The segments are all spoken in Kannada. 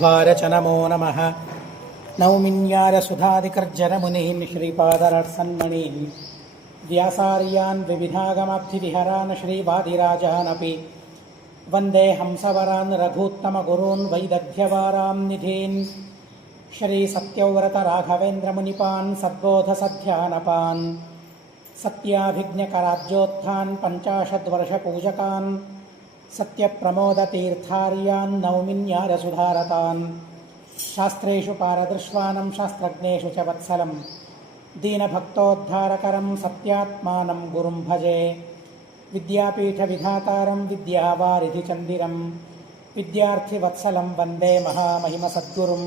ಮಧ್ವಾರ ಚ ನಮೋ ನಮಃ. ನೌಮಿನ್ಯಾರ ಸುಧಾದಿಕರ್ಜನಮುನೀನ್ ಶ್ರೀಪಾದರತ್ಸನ್ಮಣೀನ್ ವ್ಯಾಸಾರ್ಯಾನ್ ವಿವಿಧಾಗಮಾಬ್ಧಿವಿಹರಾನ್ ಶ್ರೀವಾದಿರಾಜಾನಪಿ ವಂದೇ ಹಂಸವರಾನ್ ರಘೂತ್ತಮಗುರೂನ್ ವೈದಗ್ಧ್ಯವಾರಾಂ ನಿಧೀನ್ ಶ್ರೀ ಸತ್ಯವ್ರತ ರಾಘವೇಂದ್ರ ಮುನಿಪಾನ್ ಸದ್ಬೋಧಸಧ್ಯಾನಪಾನ್ ಸತ್ಯಾಭಿಜ್ಞಕರಾಬ್ಜೋತ್ಥಾನ್ ಪಂಚಾಶದ್ವರ್ಷಪೂಜಕಾನ್ ಸತ್ಯಪ್ರಮೋದತೀರ್ಥಾರ್ಯಾನ್ ನೌಮಿನ್ಯಾರಸುಧಾರತಾನ್ ಶಾಸ್ತ್ರೇಷು ಪಾರದೃಶ್ವಾನಂ ಶಾಸ್ತ್ರಜ್ಞೇಷು ಚ ವತ್ಸಲಂ ದೀನಭಕ್ತೋದ್ಧಾರಕರಂ ಸತ್ಯಾತ್ಮಾನಂ ಗುರುಂ ಭಜೆ. ವಿದ್ಯಾಪೀಠವಿಧಾತಾರಂ ವಿದ್ಯಾವಾರಿಧಿಚಂದಿರಂ ವಿದ್ಯಾರ್ಥಿವತ್ಸಲಂ ವಂದೇ ಮಹಾಮಹಿಮಸದ್ಗುರುಂ.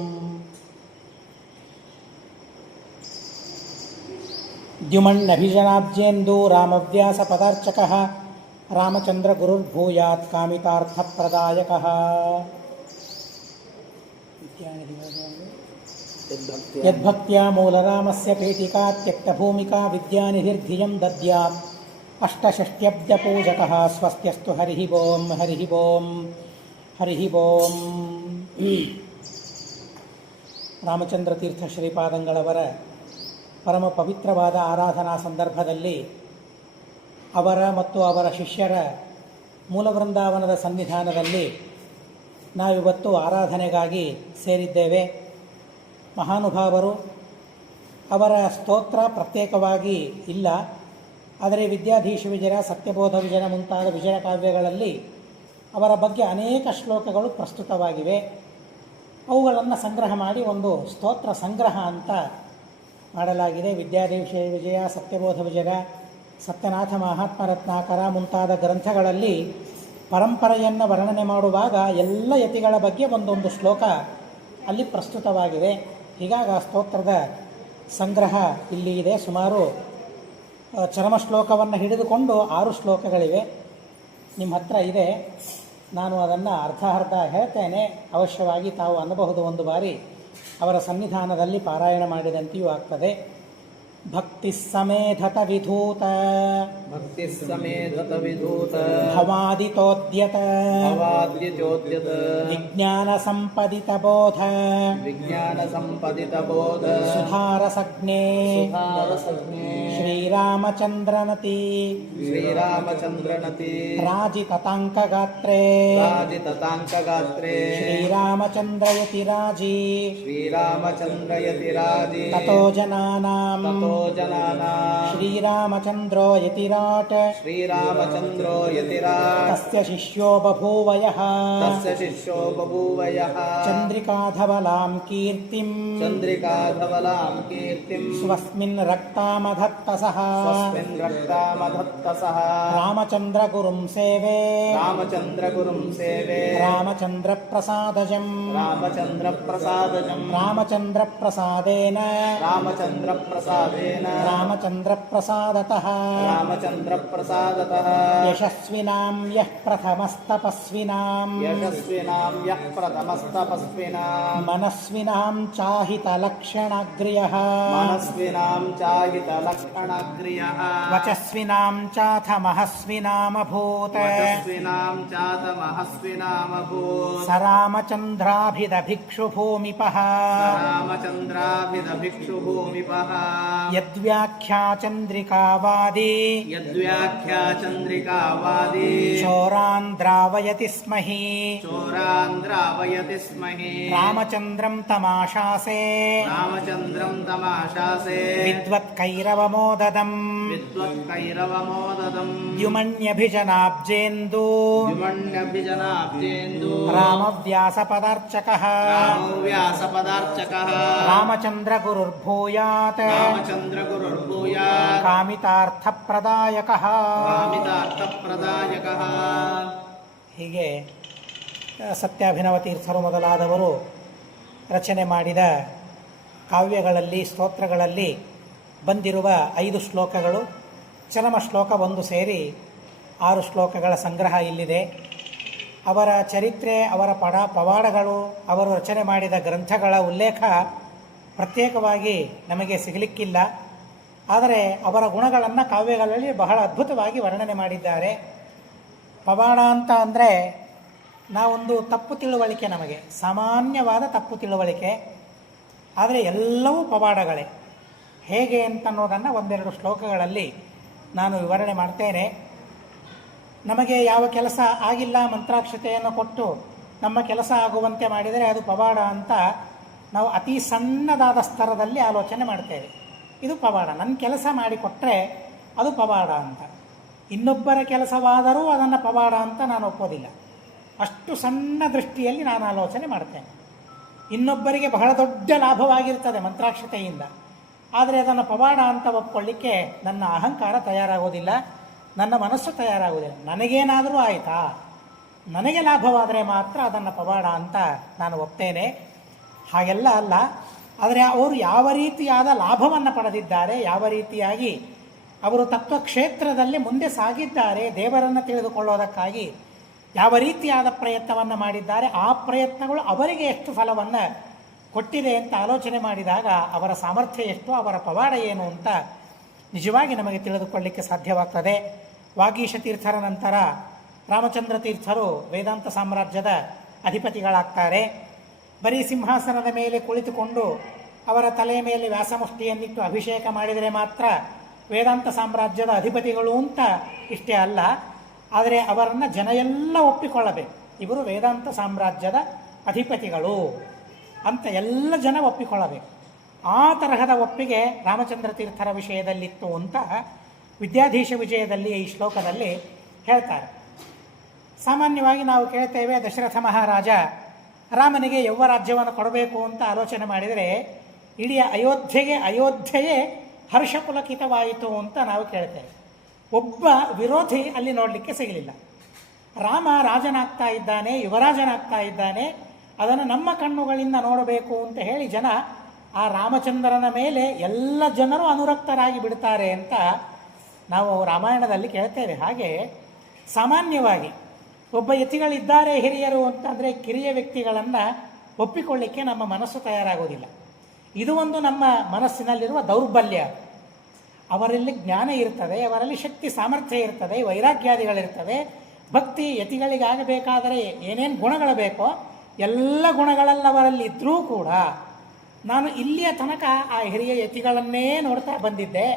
ದ್ಯುಮಣ್ಣಭಿಜನಾಬ್ಜೇಂದೂ ರಾಮವ್ಯಾಸಪದಾರ್ಚಕಃ ರಾಮಚಂದ್ರಗುರುರ್ಭೂಯಾತ್ ಕಾಮಿತಾರ್ಥಪ್ರದಾಯಕಃ. ಯದ್ಭಕ್ತ್ಯಾ ಮೂಲರಾಮಸ್ಯ ಪೀಠಿಕಾ ತ್ಯಕ್ತಭೂಮಿಕಾ ವಿದ್ಯಾನಿಧಿರ್ಧಿಯಂ ದದ್ಯಾತ್ ಅಷ್ಟಷಷ್ಟ್ಯಬ್ಜಪೂಜಕಃ. ಸ್ವಸ್ತ್ಯಸ್ತು ಹರಿಃ ಓಂ ಹರಿಃ ಓಂ ಹರಿಃ ಓಂ. ರಾಮಚಂದ್ರ ತೀರ್ಥ ಶ್ರೀಪಾದಂಗಳವರ ಪರಮ ಪವಿತ್ರವಾದ ಆರಾಧನಾ ಸಂದರ್ಭದಲ್ಲಿ ಅವರ ಮತ್ತು ಅವರ ಶಿಷ್ಯರ ಮೂಲ ವೃಂದಾವನದ ಸನ್ನಿಧಾನದಲ್ಲಿ ನಾವಿವತ್ತು ಆರಾಧನೆಗಾಗಿ ಸೇರಿದ್ದೇವೆ. ಮಹಾನುಭಾವರು ಅವರ ಸ್ತೋತ್ರ ಪ್ರತ್ಯೇಕವಾಗಿ ಇಲ್ಲ, ಆದರೆ ವಿದ್ಯಾಧೀಶ ವಿಜಯ, ಸತ್ಯಬೋಧ ವಿಜಯ ಮುಂತಾದ ವಿಜಯ ಕಾವ್ಯಗಳಲ್ಲಿ ಅವರ ಬಗ್ಗೆ ಅನೇಕ ಶ್ಲೋಕಗಳು ಪ್ರಸ್ತುತವಾಗಿವೆ. ಅವುಗಳನ್ನು ಸಂಗ್ರಹ ಮಾಡಿ ಒಂದು ಸ್ತೋತ್ರ ಸಂಗ್ರಹ ಅಂತ ಮಾಡಲಾಗಿದೆ. ವಿದ್ಯಾಧೀಶ ವಿಜಯ, ಸತ್ಯಬೋಧ ವಿಜಯ, ಸತ್ಯನಾಥ ಮಹಾತ್ಮರತ್ನಾಕರ ಮುಂತಾದ ಗ್ರಂಥಗಳಲ್ಲಿ ಪರಂಪರೆಯನ್ನು ವರ್ಣನೆ ಮಾಡುವಾಗ ಎಲ್ಲ ಯತಿಗಳ ಬಗ್ಗೆ ಒಂದೊಂದು ಶ್ಲೋಕ ಅಲ್ಲಿ ಪ್ರಸ್ತುತವಾಗಿದೆ. ಹೀಗಾಗಿ ಆ ಸ್ತೋತ್ರದ ಸಂಗ್ರಹ ಇಲ್ಲಿ ಇದೆ. ಸುಮಾರು ಚರಮ ಶ್ಲೋಕವನ್ನು ಹಿಡಿದುಕೊಂಡು 6 ಶ್ಲೋಕಗಳಿವೆ. ನಿಮ್ಮ ಹತ್ರ ಇದೆ, ನಾನು ಅದನ್ನು ಅರ್ಧ ಹೇಳ್ತೇನೆ. ಅವಶ್ಯವಾಗಿ ತಾವು ಅನ್ನಬಹುದು, ಒಂದು ಬಾರಿ ಅವರ ಸನ್ನಿಧಾನದಲ್ಲಿ ಪಾರಾಯಣ ಮಾಡಿದಂತೆಯೂ ಆಗ್ತದೆ. ಭಕ್ತಿ ಸಮೇಧತ ವಿಧೂತ ಭವಾದಿತೋದ್ಯತ ವಿಜ್ಞಾನ ಸಂಪದಿತ ಬೋಧ ಸುಧಾರಸಜ್ಞೆ ಶ್ರೀರಾಮಚಂದ್ರನತಿ ರಾಜಿತತಾಂಕಗಾತ್ರೇ ಶ್ರೀರಾಮಚಂದ್ರಯತಿ ರಾಜಿ ತತೋ ಜನಾನಾಂ ಶ್ರೀರಾಮಚಂದ್ರೋ ಯತಿರಾಟ್ ತಸ್ಯ ಶಿಷ್ಯೋ ಬಭೂವಯಃ ಚಂದ್ರಿಕಾಧವಲಾಂ ಕೀರ್ತಿಂ ಸ್ವಸ್ಮಿನ್ ರಕ್ತಾಮಧತ್ತಸಃ ರಾಮಚಂದ್ರಗುರುಂ ಸೇವೆ ರಾಮಚಂದ್ರಪ್ರಸಾದಜಂ ರಾಮಚಂದ್ರಪ್ರಸಾದೇನ ರಾಮಚಂದ್ರಪ್ರಸಾದತಃ ಯಶಸ್ವಿನಾಂ ಯಃ ಪ್ರಥಮಸ್ತಪಸ್ವಿನಾಂ ಮನಸ್ವಿನಾಂ ಚಾಹಿತಲಕ್ಷಣಾಗ್ರ್ಯಃ ವಚಸ್ವಿನಾಂ ಚಾಥ ಮಹಸ್ವಿನಾಮಭೂತ್ ಸ ರಾಮಚಂದ್ರಾಭಿದಭಿಕ್ಷುಭೂಮಿಪಃ ಯದ್ವ್ಯಾಖ್ಯಾಚಂದ್ರಿಕಾವಾದಿ ಚೋರಾಂದ್ರಾವಯತಿ ಸ್ಮಹಿ ರಾಮಚಂದ್ರಂ ತಮಾಶಾಸೆ ವಿದ್ವತ್ಕೈರವಮೋದದಂ ದ್ಯುಮಣ್ಯಭಿಜನಾಬ್ಜೇಂದೂ ರಾಮವ್ಯಾಸಪದಾರ್ಚಕಃ ರಾಮಚಂದ್ರಗುರುರ್ಭೂಯಾತ್ ಕಾಮಿತಾರ್ಥಪ್ರದಾಯಕಃ. ಹೀಗೆ ಸತ್ಯಾಭಿನವ ತೀರ್ಥರು ಮೊದಲಾದವರು ರಚನೆ ಮಾಡಿದ ಕಾವ್ಯಗಳಲ್ಲಿ, ಸ್ತೋತ್ರಗಳಲ್ಲಿ ಬಂದಿರುವ 5 ಶ್ಲೋಕಗಳು, ಚರಮ ಶ್ಲೋಕ ಒಂದು ಸೇರಿ 6 ಶ್ಲೋಕಗಳ ಸಂಗ್ರಹ ಇಲ್ಲಿದೆ. ಅವರ ಚರಿತ್ರೆ, ಅವರ ಪವಾಡಗಳು, ಅವರು ರಚನೆ ಮಾಡಿದ ಗ್ರಂಥಗಳ ಉಲ್ಲೇಖ ಪ್ರತ್ಯೇಕವಾಗಿ ನಮಗೆ ಸಿಗಲಿಕ್ಕಿಲ್ಲ. ಆದರೆ ಅವರ ಗುಣಗಳನ್ನು ಕಾವ್ಯಗಳಲ್ಲಿ ಬಹಳ ಅದ್ಭುತವಾಗಿ ವರ್ಣನೆ ಮಾಡಿದ್ದಾರೆ. ಪವಾಡ ಅಂತ ಅಂದರೆ ನಾವೊಂದು ತಪ್ಪು ತಿಳುವಳಿಕೆ, ನಮಗೆ ಸಾಮಾನ್ಯವಾದ ತಪ್ಪು ತಿಳುವಳಿಕೆ, ಆದರೆ ಎಲ್ಲವೂ ಪವಾಡಗಳೇ. ಹೇಗೆ ಅಂತನ್ನೋದನ್ನು ಒಂದೆರಡು ಶ್ಲೋಕಗಳಲ್ಲಿ ನಾನು ವಿವರಣೆ ಮಾಡ್ತೇನೆ. ನಮಗೆ ಯಾವ ಕೆಲಸ ಆಗಿಲ್ಲ ಮಂತ್ರಾಕ್ಷತೆಯನ್ನು ಕೊಟ್ಟು ನಮ್ಮ ಕೆಲಸ ಆಗುವಂತೆ ಮಾಡಿದರೆ ಅದು ಪವಾಡ ಅಂತ ನಾವು ಅತಿ ಸಣ್ಣದಾದ ಸ್ತರದಲ್ಲಿ ಆಲೋಚನೆ ಮಾಡ್ತೇವೆ. ಇದು ಪವಾಡ, ನನ್ನ ಕೆಲಸ ಮಾಡಿಕೊಟ್ರೆ ಅದು ಪವಾಡ ಅಂತ. ಇನ್ನೊಬ್ಬರ ಕೆಲಸವಾದರೂ ಅದನ್ನು ಪವಾಡ ಅಂತ ನಾನು ಒಪ್ಪೋದಿಲ್ಲ. ಅಷ್ಟು ಸಣ್ಣ ದೃಷ್ಟಿಯಲ್ಲಿ ನಾನು ಆಲೋಚನೆ ಮಾಡ್ತೇನೆ. ಇನ್ನೊಬ್ಬರಿಗೆ ಬಹಳ ದೊಡ್ಡ ಲಾಭವಾಗಿರ್ತದೆ ಮಂತ್ರಾಕ್ಷತೆಯಿಂದ, ಆದರೆ ಅದನ್ನು ಪವಾಡ ಅಂತ ಒಪ್ಕೊಳ್ಳಿಕ್ಕೆ ನನ್ನ ಅಹಂಕಾರ ತಯಾರಾಗೋದಿಲ್ಲ, ನನ್ನ ಮನಸ್ಸು ತಯಾರಾಗುವುದಿಲ್ಲ. ನನಗೇನಾದರೂ ಆಯಿತಾ, ನನಗೆ ಲಾಭವಾದರೆ ಮಾತ್ರ ಅದನ್ನು ಪವಾಡ ಅಂತ ನಾನು ಒಪ್ತೇನೆ. ಹಾಗೆಲ್ಲ ಅಲ್ಲ. ಆದರೆ ಅವರು ಯಾವ ರೀತಿಯಾದ ಲಾಭವನ್ನು ಪಡೆದಿದ್ದಾರೆ, ಯಾವ ರೀತಿಯಾಗಿ ಅವರು ತತ್ವಕ್ಷೇತ್ರದಲ್ಲಿ ಮುಂದೆ ಸಾಗಿದ್ದಾರೆ, ದೇವರನ್ನು ತಿಳಿದುಕೊಳ್ಳೋದಕ್ಕಾಗಿ ಯಾವ ರೀತಿಯಾದ ಪ್ರಯತ್ನವನ್ನು ಮಾಡಿದ್ದಾರೆ, ಆ ಪ್ರಯತ್ನಗಳು ಅವರಿಗೆ ಎಷ್ಟು ಫಲವನ್ನು ಕೊಟ್ಟಿದೆ ಅಂತ ಆಲೋಚನೆ ಮಾಡಿದಾಗ ಅವರ ಸಾಮರ್ಥ್ಯ ಎಷ್ಟು, ಅವರ ಪವಾಡ ಏನು ಅಂತ ನಿಜವಾಗಿ ನಮಗೆ ತಿಳಿದುಕೊಳ್ಳಲಿಕ್ಕೆ ಸಾಧ್ಯವಾಗ್ತದೆ. ವಾಗೀಶ ತೀರ್ಥರ ನಂತರ ರಾಮಚಂದ್ರ ತೀರ್ಥರು ವೇದಾಂತ ಸಾಮ್ರಾಜ್ಯದ ಅಧಿಪತಿಗಳಾಗ್ತಾರೆ. ಬರೀ ಸಿಂಹಾಸನದ ಮೇಲೆ ಕುಳಿತುಕೊಂಡು ಅವರ ತಲೆಯ ಮೇಲೆ ವ್ಯಾಸಮುಷ್ಟಿಯನ್ನಿಟ್ಟು ಅಭಿಷೇಕ ಮಾಡಿದರೆ ಮಾತ್ರ ವೇದಾಂತ ಸಾಮ್ರಾಜ್ಯದ ಅಧಿಪತಿಗಳು ಅಂತ ಇಷ್ಟೇ ಅಲ್ಲ, ಆದರೆ ಅವರನ್ನು ಜನ ಎಲ್ಲ ಒಪ್ಪಿಕೊಳ್ಳಬೇಕು. ಇವರು ವೇದಾಂತ ಸಾಮ್ರಾಜ್ಯದ ಅಧಿಪತಿಗಳು ಅಂತ ಎಲ್ಲ ಜನ ಒಪ್ಪಿಕೊಳ್ಳಬೇಕು. ಆ ತರಹದ ಒಪ್ಪಿಗೆ ರಾಮಚಂದ್ರ ತೀರ್ಥರ ವಿಷಯದಲ್ಲಿತ್ತು ಅಂತ ವಿದ್ಯಾಧೀಶ ವಿಜಯದಲ್ಲಿ ಈ ಶ್ಲೋಕದಲ್ಲಿ ಹೇಳ್ತಾರೆ. ಸಾಮಾನ್ಯವಾಗಿ ನಾವು ಕೇಳ್ತೇವೆ, ದಶರಥ ಮಹಾರಾಜ ರಾಮನಿಗೆ ಯೌವ ರಾಜ್ಯವನ್ನು ಕೊಡಬೇಕು ಅಂತ ಆಲೋಚನೆ ಮಾಡಿದರೆ ಇಡೀ ಅಯೋಧ್ಯೆಯೇ ಹರ್ಷಪುಲಕಿತವಾಯಿತು ಅಂತ ನಾವು ಕೇಳ್ತೇವೆ. ಒಬ್ಬ ವಿರೋಧಿ ಅಲ್ಲಿ ನೋಡಲಿಕ್ಕೆ ಸಿಗಲಿಲ್ಲ. ರಾಮ ರಾಜನಾಗ್ತಾ ಇದ್ದಾನೆ, ಯುವರಾಜನಾಗ್ತಾ ಇದ್ದಾನೆ, ಅದನ್ನು ನಮ್ಮ ಕಣ್ಣುಗಳಿಂದ ನೋಡಬೇಕು ಅಂತ ಹೇಳಿ ಜನ ಆ ರಾಮಚಂದ್ರನ ಮೇಲೆ ಎಲ್ಲ ಜನರು ಅನುರಕ್ತರಾಗಿ ಬಿಡ್ತಾರೆ ಅಂತ ನಾವು ರಾಮಾಯಣದಲ್ಲಿ ಕೇಳ್ತೇವೆ. ಹಾಗೆ ಸಾಮಾನ್ಯವಾಗಿ ಒಬ್ಬ ಯತಿಗಳಿದ್ದಾರೆ ಹಿರಿಯರು ಅಂತಂದರೆ ಕಿರಿಯ ವ್ಯಕ್ತಿಗಳನ್ನು ಒಪ್ಪಿಕೊಳ್ಳಿಕ್ಕೆ ನಮ್ಮ ಮನಸ್ಸು ತಯಾರಾಗೋದಿಲ್ಲ. ಇದು ಒಂದು ನಮ್ಮ ಮನಸ್ಸಿನಲ್ಲಿರುವ ದೌರ್ಬಲ್ಯ. ಅವರಲ್ಲಿ ಜ್ಞಾನ ಇರ್ತದೆ, ಅವರಲ್ಲಿ ಶಕ್ತಿ ಸಾಮರ್ಥ್ಯ ಇರ್ತದೆ, ವೈರಾಗ್ಯಾದಿಗಳಿರ್ತವೆ. ಭಕ್ತಿ ಯತಿಗಳಿಗಾಗಬೇಕಾದರೆ ಏನೇನು ಗುಣಗಳು ಬೇಕೋ ಎಲ್ಲ ಗುಣಗಳಲ್ಲವರಲ್ಲಿ ಇದ್ದರೂ ಕೂಡ ನಾನು ಇಲ್ಲಿಯ ತನಕ ಆ ಹಿರಿಯ ಯತಿಗಳನ್ನೇ ನೋಡ್ತಾ ಬಂದಿದ್ದೆ,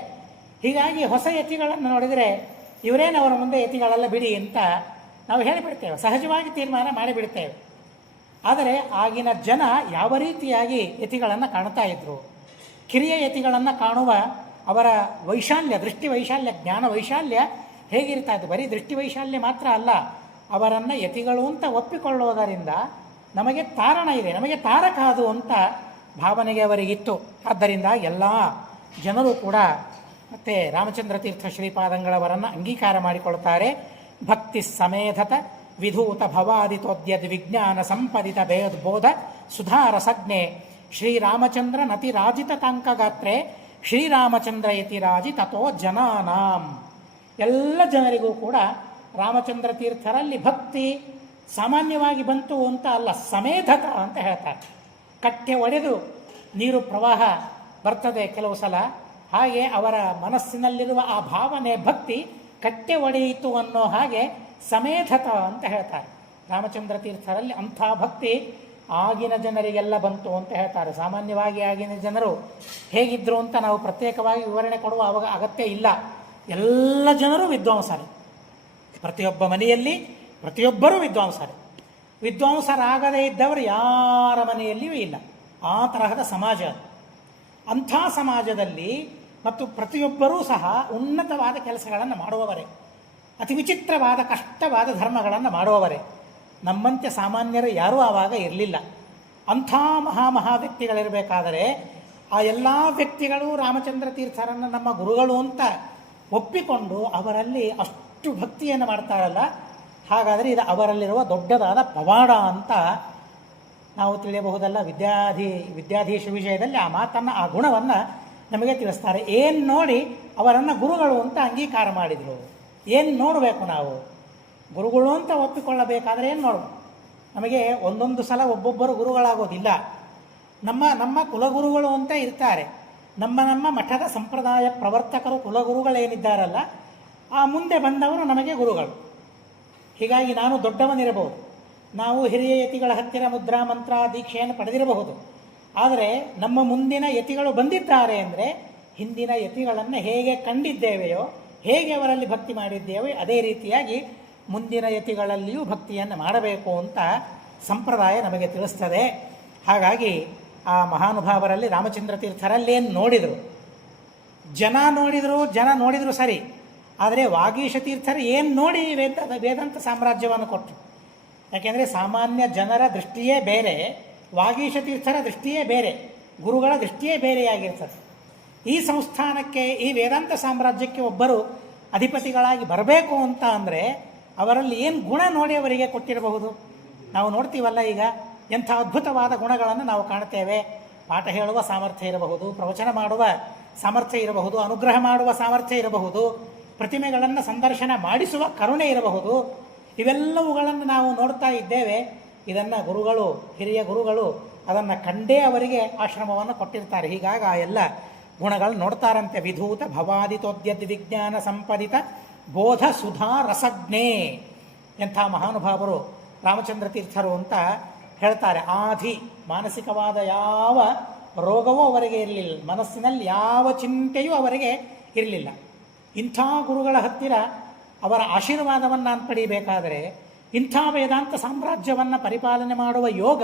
ಹೀಗಾಗಿ ಹೊಸ ಯತಿಗಳನ್ನು ನೋಡಿದರೆ ಇವರೇನು ಅವರ ಮುಂದೆ ಯತಿಗಳೆಲ್ಲ ಬಿಡಿ ಅಂತ ನಾವು ಹೇಳಿಬಿಡ್ತೇವೆ, ಸಹಜವಾಗಿ ತೀರ್ಮಾನ ಮಾಡಿಬಿಡ್ತೇವೆ. ಆದರೆ ಆಗಿನ ಜನ ಯಾವ ರೀತಿಯಾಗಿ ಯತಿಗಳನ್ನು ಕಾಣ್ತಾ ಇದ್ರು, ಕಿರಿಯ ಯತಿಗಳನ್ನು ಕಾಣುವ ಅವರ ವೈಶಾಲ್ಯ, ದೃಷ್ಟಿ ವೈಶಾಲ್ಯ, ಜ್ಞಾನ ವೈಶಾಲ್ಯ ಹೇಗಿರ್ತಾ ಇತ್ತು. ಬರೀ ದೃಷ್ಟಿ ವೈಶಾಲ್ಯ ಮಾತ್ರ ಅಲ್ಲ, ಅವರನ್ನು ಯತಿಗಳು ಅಂತ ಒಪ್ಪಿಕೊಳ್ಳೋದರಿಂದ ನಮಗೆ ತಾರಣ ಇದೆ, ನಮಗೆ ತಾರಕ ಅದು ಅಂತ ಭಾವನೆಗೆ ಅವರಿಗಿತ್ತು. ಆದ್ದರಿಂದ ಎಲ್ಲ ಜನರು ಕೂಡ ಮತ್ತು ರಾಮಚಂದ್ರ ತೀರ್ಥ ಶ್ರೀಪಾದಂಗಳವರನ್ನು ಅಂಗೀಕಾರ ಮಾಡಿಕೊಳ್ತಾರೆ. ಭಕ್ತಿ ಸಮೇಧತ ವಿಧೂತ ಭವಾದಿತೋದ್ಯದ್ ವಿಜ್ಞಾನ ಸಂಪದಿತ ಬೋಧ ಸುಧಾರಸಜ್ಞೆ ಶ್ರೀರಾಮಚಂದ್ರ ನತಿರಾಜಿತ ತಾಂಕಗಾತ್ರೆ ಶ್ರೀರಾಮಚಂದ್ರ ಯತಿರಾಜಿ ತಥೋ ಜನಾನಾಂ. ಎಲ್ಲ ಜನರಿಗೂ ಕೂಡ ರಾಮಚಂದ್ರ ತೀರ್ಥರಲ್ಲಿ ಭಕ್ತಿ ಸಾಮಾನ್ಯವಾಗಿ ಬಂತು ಅಂತ ಅಲ್ಲ, ಸಮೇಧತ ಅಂತ ಹೇಳ್ತಾರೆ. ಕಟ್ಟೆ ಒಡೆದು ನೀರು ಪ್ರವಾಹ ಬರ್ತದೆ ಕೆಲವು ಸಲ, ಹಾಗೆ ಅವರ ಮನಸ್ಸಿನಲ್ಲಿರುವ ಆ ಭಾವನೆ ಭಕ್ತಿ ಕಟ್ಟೆ ಒಡೆಯಿತು ಅನ್ನೋ ಹಾಗೆ ಸಮೇಧತ ಅಂತ ಹೇಳ್ತಾರೆ. ರಾಮಚಂದ್ರ ತೀರ್ಥರಲ್ಲಿ ಅಂಥ ಭಕ್ತಿ ಆಗಿನ ಜನರಿಗೆಲ್ಲ ಬಂತು ಅಂತ ಹೇಳ್ತಾರೆ. ಸಾಮಾನ್ಯವಾಗಿ ಆಗಿನ ಜನರು ಹೇಗಿದ್ದರು ಅಂತ ನಾವು ಪ್ರತ್ಯೇಕವಾಗಿ ವಿವರಣೆ ಕೊಡುವ ಅಗತ್ಯ ಇಲ್ಲ. ಎಲ್ಲ ಜನರು ವಿದ್ವಾಂಸರೇ, ಪ್ರತಿಯೊಬ್ಬ ಮನೆಯಲ್ಲಿ ಪ್ರತಿಯೊಬ್ಬರೂ ವಿದ್ವಾಂಸರೇ. ವಿದ್ವಾಂಸರಾಗದೇ ಇದ್ದವರು ಯಾರ ಮನೆಯಲ್ಲಿಯೂ ಇಲ್ಲ. ಆ ತರಹದ ಸಮಾಜ. ಅಂಥ ಸಮಾಜದಲ್ಲಿ ಮತ್ತು ಪ್ರತಿಯೊಬ್ಬರೂ ಸಹ ಉನ್ನತವಾದ ಕೆಲಸಗಳನ್ನು ಮಾಡುವವರೇ, ಅತಿ ವಿಚಿತ್ರವಾದ ಕಷ್ಟವಾದ ಧರ್ಮಗಳನ್ನು ಮಾಡುವವರೇ. ನಮ್ಮಂತೆ ಸಾಮಾನ್ಯರು ಯಾರೂ ಆವಾಗ ಇರಲಿಲ್ಲ. ಅಂಥ ಮಹಾ ವ್ಯಕ್ತಿಗಳಿರಬೇಕಾದರೆ ಆ ಎಲ್ಲ ವ್ಯಕ್ತಿಗಳು ರಾಮಚಂದ್ರ ತೀರ್ಥರನ್ನು ನಮ್ಮ ಗುರುಗಳು ಅಂತ ಒಪ್ಪಿಕೊಂಡು ಅವರಲ್ಲಿ ಅಷ್ಟು ಭಕ್ತಿಯನ್ನು ಮಾಡ್ತಾರಲ್ಲ, ಹಾಗಾದರೆ ಇದು ಅವರಲ್ಲಿರುವ ದೊಡ್ಡದಾದ ಪವಾಡ ಅಂತ ನಾವು ತಿಳಿಯಬಹುದಲ್ಲ. ವಿದ್ಯಾಧೀಶ ವಿಷಯದಲ್ಲಿ ಆ ಮಾತನ್ನು, ಆ ಗುಣವನ್ನು ನಮಗೆ ತಿಳಿಸ್ತಾರೆ. ಏನು ನೋಡಿ ಅವರನ್ನು ಗುರುಗಳು ಅಂತ ಅಂಗೀಕಾರ ಮಾಡಿದರು. ಏನು ನೋಡಬೇಕು ನಾವು? ಗುರುಗಳು ಅಂತ ಒಪ್ಪಿಕೊಳ್ಳಬೇಕಾದ್ರೆ ಏನು ನೋಡಬೇಕು? ನಮಗೆ ಒಂದೊಂದು ಸಲ ಒಬ್ಬೊಬ್ಬರು ಗುರುಗಳಾಗೋದಿಲ್ಲ. ನಮ್ಮ ಕುಲಗುರುಗಳು ಅಂತ ಇರ್ತಾರೆ. ನಮ್ಮ ಮಠದ ಸಂಪ್ರದಾಯ ಪ್ರವರ್ತಕರು ಕುಲಗುರುಗಳೇನಿದ್ದಾರಲ್ಲ, ಆ ಮುಂದೆ ಬಂದವರು ನಮಗೆ ಗುರುಗಳು. ಹೀಗಾಗಿ ನಾನು ದೊಡ್ಡವನಿರಬಹುದು, ನಾವು ಹಿರಿಯ ಯತಿಗಳ ಹತ್ತಿರ ಮುದ್ರಾ ಮಂತ್ರ ದೀಕ್ಷೆಯನ್ನು ಪಡೆದಿರಬಹುದು. ಆದರೆ ನಮ್ಮ ಮುಂದಿನ ಯತಿಗಳು ಬಂದಿದ್ದಾರೆ ಅಂದರೆ ಹಿಂದಿನ ಯತಿಗಳನ್ನು ಹೇಗೆ ಕಂಡಿದ್ದೇವೆಯೋ, ಹೇಗೆ ಅವರಲ್ಲಿ ಭಕ್ತಿ ಮಾಡಿದ್ದೇವೆ, ಅದೇ ರೀತಿಯಾಗಿ ಮುಂದಿನ ಯತಿಗಳಲ್ಲಿಯೂ ಭಕ್ತಿಯನ್ನು ಮಾಡಬೇಕು ಅಂತ ಸಂಪ್ರದಾಯ ನಮಗೆ ತಿಳಿಸ್ತದೆ. ಹಾಗಾಗಿ ಆ ಮಹಾನುಭಾವರಲ್ಲಿ ರಾಮಚಂದ್ರ ತೀರ್ಥರಲ್ಲೇನು ನೋಡಿದರು, ಜನ ನೋಡಿದರು ಸರಿ, ಆದರೆ ವಾಗೀಶ ತೀರ್ಥರು ಏನು ನೋಡಿ ವೇದಾಂತ ಸಾಮ್ರಾಜ್ಯವನ್ನು ಕೊಟ್ಟರು. ಯಾಕೆಂದರೆ ಸಾಮಾನ್ಯ ಜನರ ದೃಷ್ಟಿಯೇ ಬೇರೆ, ವಾಗೀಶ ತೀರ್ಥರ ದೃಷ್ಟಿಯೇ ಬೇರೆ, ಗುರುಗಳ ದೃಷ್ಟಿಯೇ ಬೇರೆಯಾಗಿರ್ತದೆ. ಈ ಸಂಸ್ಥಾನಕ್ಕೆ, ಈ ವೇದಾಂತ ಸಾಮ್ರಾಜ್ಯಕ್ಕೆ ಒಬ್ಬರು ಅಧಿಪತಿಗಳಾಗಿ ಬರಬೇಕು ಅಂತ ಅಂದರೆ ಅವರಲ್ಲಿ ಏನು ಗುಣ ನೋಡಿ ಅವರಿಗೆ ಕೊಟ್ಟಿರಬಹುದು. ನಾವು ನೋಡ್ತೀವಲ್ಲ, ಈಗ ಎಂಥ ಅದ್ಭುತವಾದ ಗುಣಗಳನ್ನು ನಾವು ಕಾಣ್ತೇವೆ. ಪಾಠ ಹೇಳುವ ಸಾಮರ್ಥ್ಯ ಇರಬಹುದು, ಪ್ರವಚನ ಮಾಡುವ ಸಾಮರ್ಥ್ಯ ಇರಬಹುದು, ಅನುಗ್ರಹ ಮಾಡುವ ಸಾಮರ್ಥ್ಯ ಇರಬಹುದು, ಪ್ರತಿಮೆಗಳನ್ನು ಸಂದರ್ಶನ ಮಾಡಿಸುವ ಕರುಣೆ ಇರಬಹುದು. ಇವೆಲ್ಲವುಗಳನ್ನು ನಾವು ನೋಡ್ತಾ ಇದ್ದೇವೆ. ಇದನ್ನು ಗುರುಗಳು, ಹಿರಿಯ ಗುರುಗಳು ಅದನ್ನು ಕಂಡೇ ಅವರಿಗೆ ಆಶ್ರಮವನ್ನು ಕೊಟ್ಟಿರ್ತಾರೆ. ಹೀಗಾಗಿ ಆ ಎಲ್ಲ ಗುಣಗಳು ನೋಡ್ತಾರಂತೆ. ವಿಧೂತ ಭವಾದಿತೋದ್ಯದ್ ವಿಜ್ಞಾನ ಸಂಪದಿತ ಬೋಧ ಸುಧಾ ರಸಜ್ಞೆ. ಎಂಥ ಮಹಾನುಭಾವರು ರಾಮಚಂದ್ರ ತೀರ್ಥರು ಅಂತ ಹೇಳ್ತಾರೆ. ಆಧಿ ಮಾನಸಿಕವಾದ ಯಾವ ರೋಗವೂ ಅವರಿಗೆ ಇರಲಿಲ್ಲ, ಮನಸ್ಸಿನಲ್ಲಿ ಯಾವ ಚಿಂತೆಯೂ ಅವರಿಗೆ ಇರಲಿಲ್ಲ. ಇಂಥ ಗುರುಗಳ ಹತ್ತಿರ ಅವರ ಆಶೀರ್ವಾದವನ್ನು ನಾನು ಪಡೀಬೇಕಾದರೆ, ಇಂಥ ವೇದಾಂತ ಸಾಮ್ರಾಜ್ಯವನ್ನು ಪರಿಪಾಲನೆ ಮಾಡುವ ಯೋಗ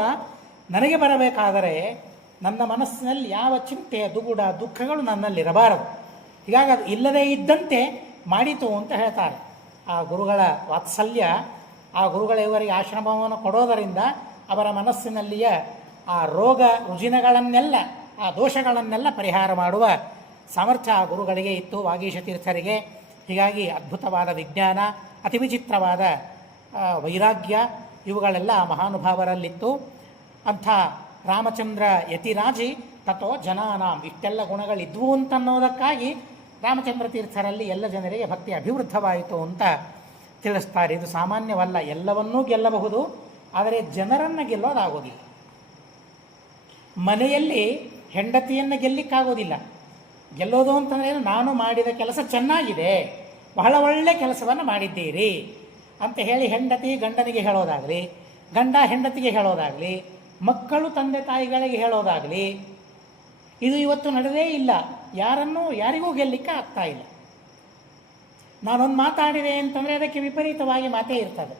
ನನಗೆ ಬರಬೇಕಾದರೆ ನನ್ನ ಮನಸ್ಸಿನಲ್ಲಿ ಯಾವ ಚಿಂತೆ, ದುಗುಡ, ದುಃಖಗಳು ನನ್ನಲ್ಲಿರಬಾರದು. ಹೀಗಾಗಿ ಅದು ಇಲ್ಲದೇ ಇದ್ದಂತೆ ಮಾಡಿತು ಅಂತ ಹೇಳ್ತಾರೆ. ಆ ಗುರುಗಳ ವಾತ್ಸಲ್ಯ, ಆ ಗುರುಗಳ ಇವರಿಗೆ ಆಶ್ರಮವನ್ನು ಕೊಡೋದರಿಂದ ಅವರ ಮನಸ್ಸಿನಲ್ಲಿಯ ಆ ರೋಗ ರುಜಿನಗಳನ್ನೆಲ್ಲ, ಆ ದೋಷಗಳನ್ನೆಲ್ಲ ಪರಿಹಾರ ಮಾಡುವ ಸಾಮರ್ಥ್ಯ ಆ ಗುರುಗಳಿಗೆ ಇತ್ತು, ವಾಗೀಶ ತೀರ್ಥರಿಗೆ. ಹೀಗಾಗಿ ಅದ್ಭುತವಾದ ವಿಜ್ಞಾನ, ಅತಿ ವಿಚಿತ್ರವಾದ ವೈರಾಗ್ಯ ಇವುಗಳೆಲ್ಲ ಆ ಮಹಾನುಭಾವರಲ್ಲಿತ್ತು. ಅಂಥ ರಾಮಚಂದ್ರ ಯತಿರಾಜಿ ತಥೋ ಜನಾನಾಂ, ಇಷ್ಟೆಲ್ಲ ಗುಣಗಳಿದ್ವು ಅಂತನ್ನೋದಕ್ಕಾಗಿ ರಾಮಚಂದ್ರ ತೀರ್ಥರಲ್ಲಿ ಎಲ್ಲ ಜನರಿಗೆ ಭಕ್ತಿ ಅಭಿವೃದ್ಧವಾಯಿತು ಅಂತ ತಿಳಿಸ್ತಾರೆ. ಇದು ಸಾಮಾನ್ಯವಲ್ಲ, ಎಲ್ಲವನ್ನೂ ಗೆಲ್ಲಬಹುದು, ಆದರೆ ಜನರನ್ನು ಗೆಲ್ಲೋದಾಗೋದಿಲ್ಲ. ಮನೆಯಲ್ಲಿ ಹೆಂಡತಿಯನ್ನು ಗೆಲ್ಲಿಕ್ಕಾಗೋದಿಲ್ಲ. ಗೆಲ್ಲೋದು ಅಂತಂದರೆ ನಾನು ಮಾಡಿದ ಕೆಲಸ ಚೆನ್ನಾಗಿದೆ, ಬಹಳ ಒಳ್ಳೆ ಕೆಲಸವನ್ನು ಮಾಡಿದ್ದೀರಿ ಅಂತ ಹೇಳಿ ಹೆಂಡತಿ ಗಂಡನಿಗೆ ಹೇಳೋದಾಗಲಿ, ಗಂಡ ಹೆಂಡತಿಗೆ ಹೇಳೋದಾಗಲಿ, ಮಕ್ಕಳು ತಂದೆ ತಾಯಿಗಳಿಗೆ ಹೇಳೋದಾಗಲಿ, ಇದು ಇವತ್ತು ನಡೆದೇ ಇಲ್ಲ. ಯಾರಿಗೂ ಗೆಲ್ಲಿಕ್ಕೆ ಆಗ್ತಾ ಇಲ್ಲ. ನಾನೊಂದು ಮಾತಾಡಿದೆ ಅಂತಂದರೆ ಅದಕ್ಕೆ ವಿಪರೀತವಾಗಿ ಮಾತೇ ಇರ್ತದೆ.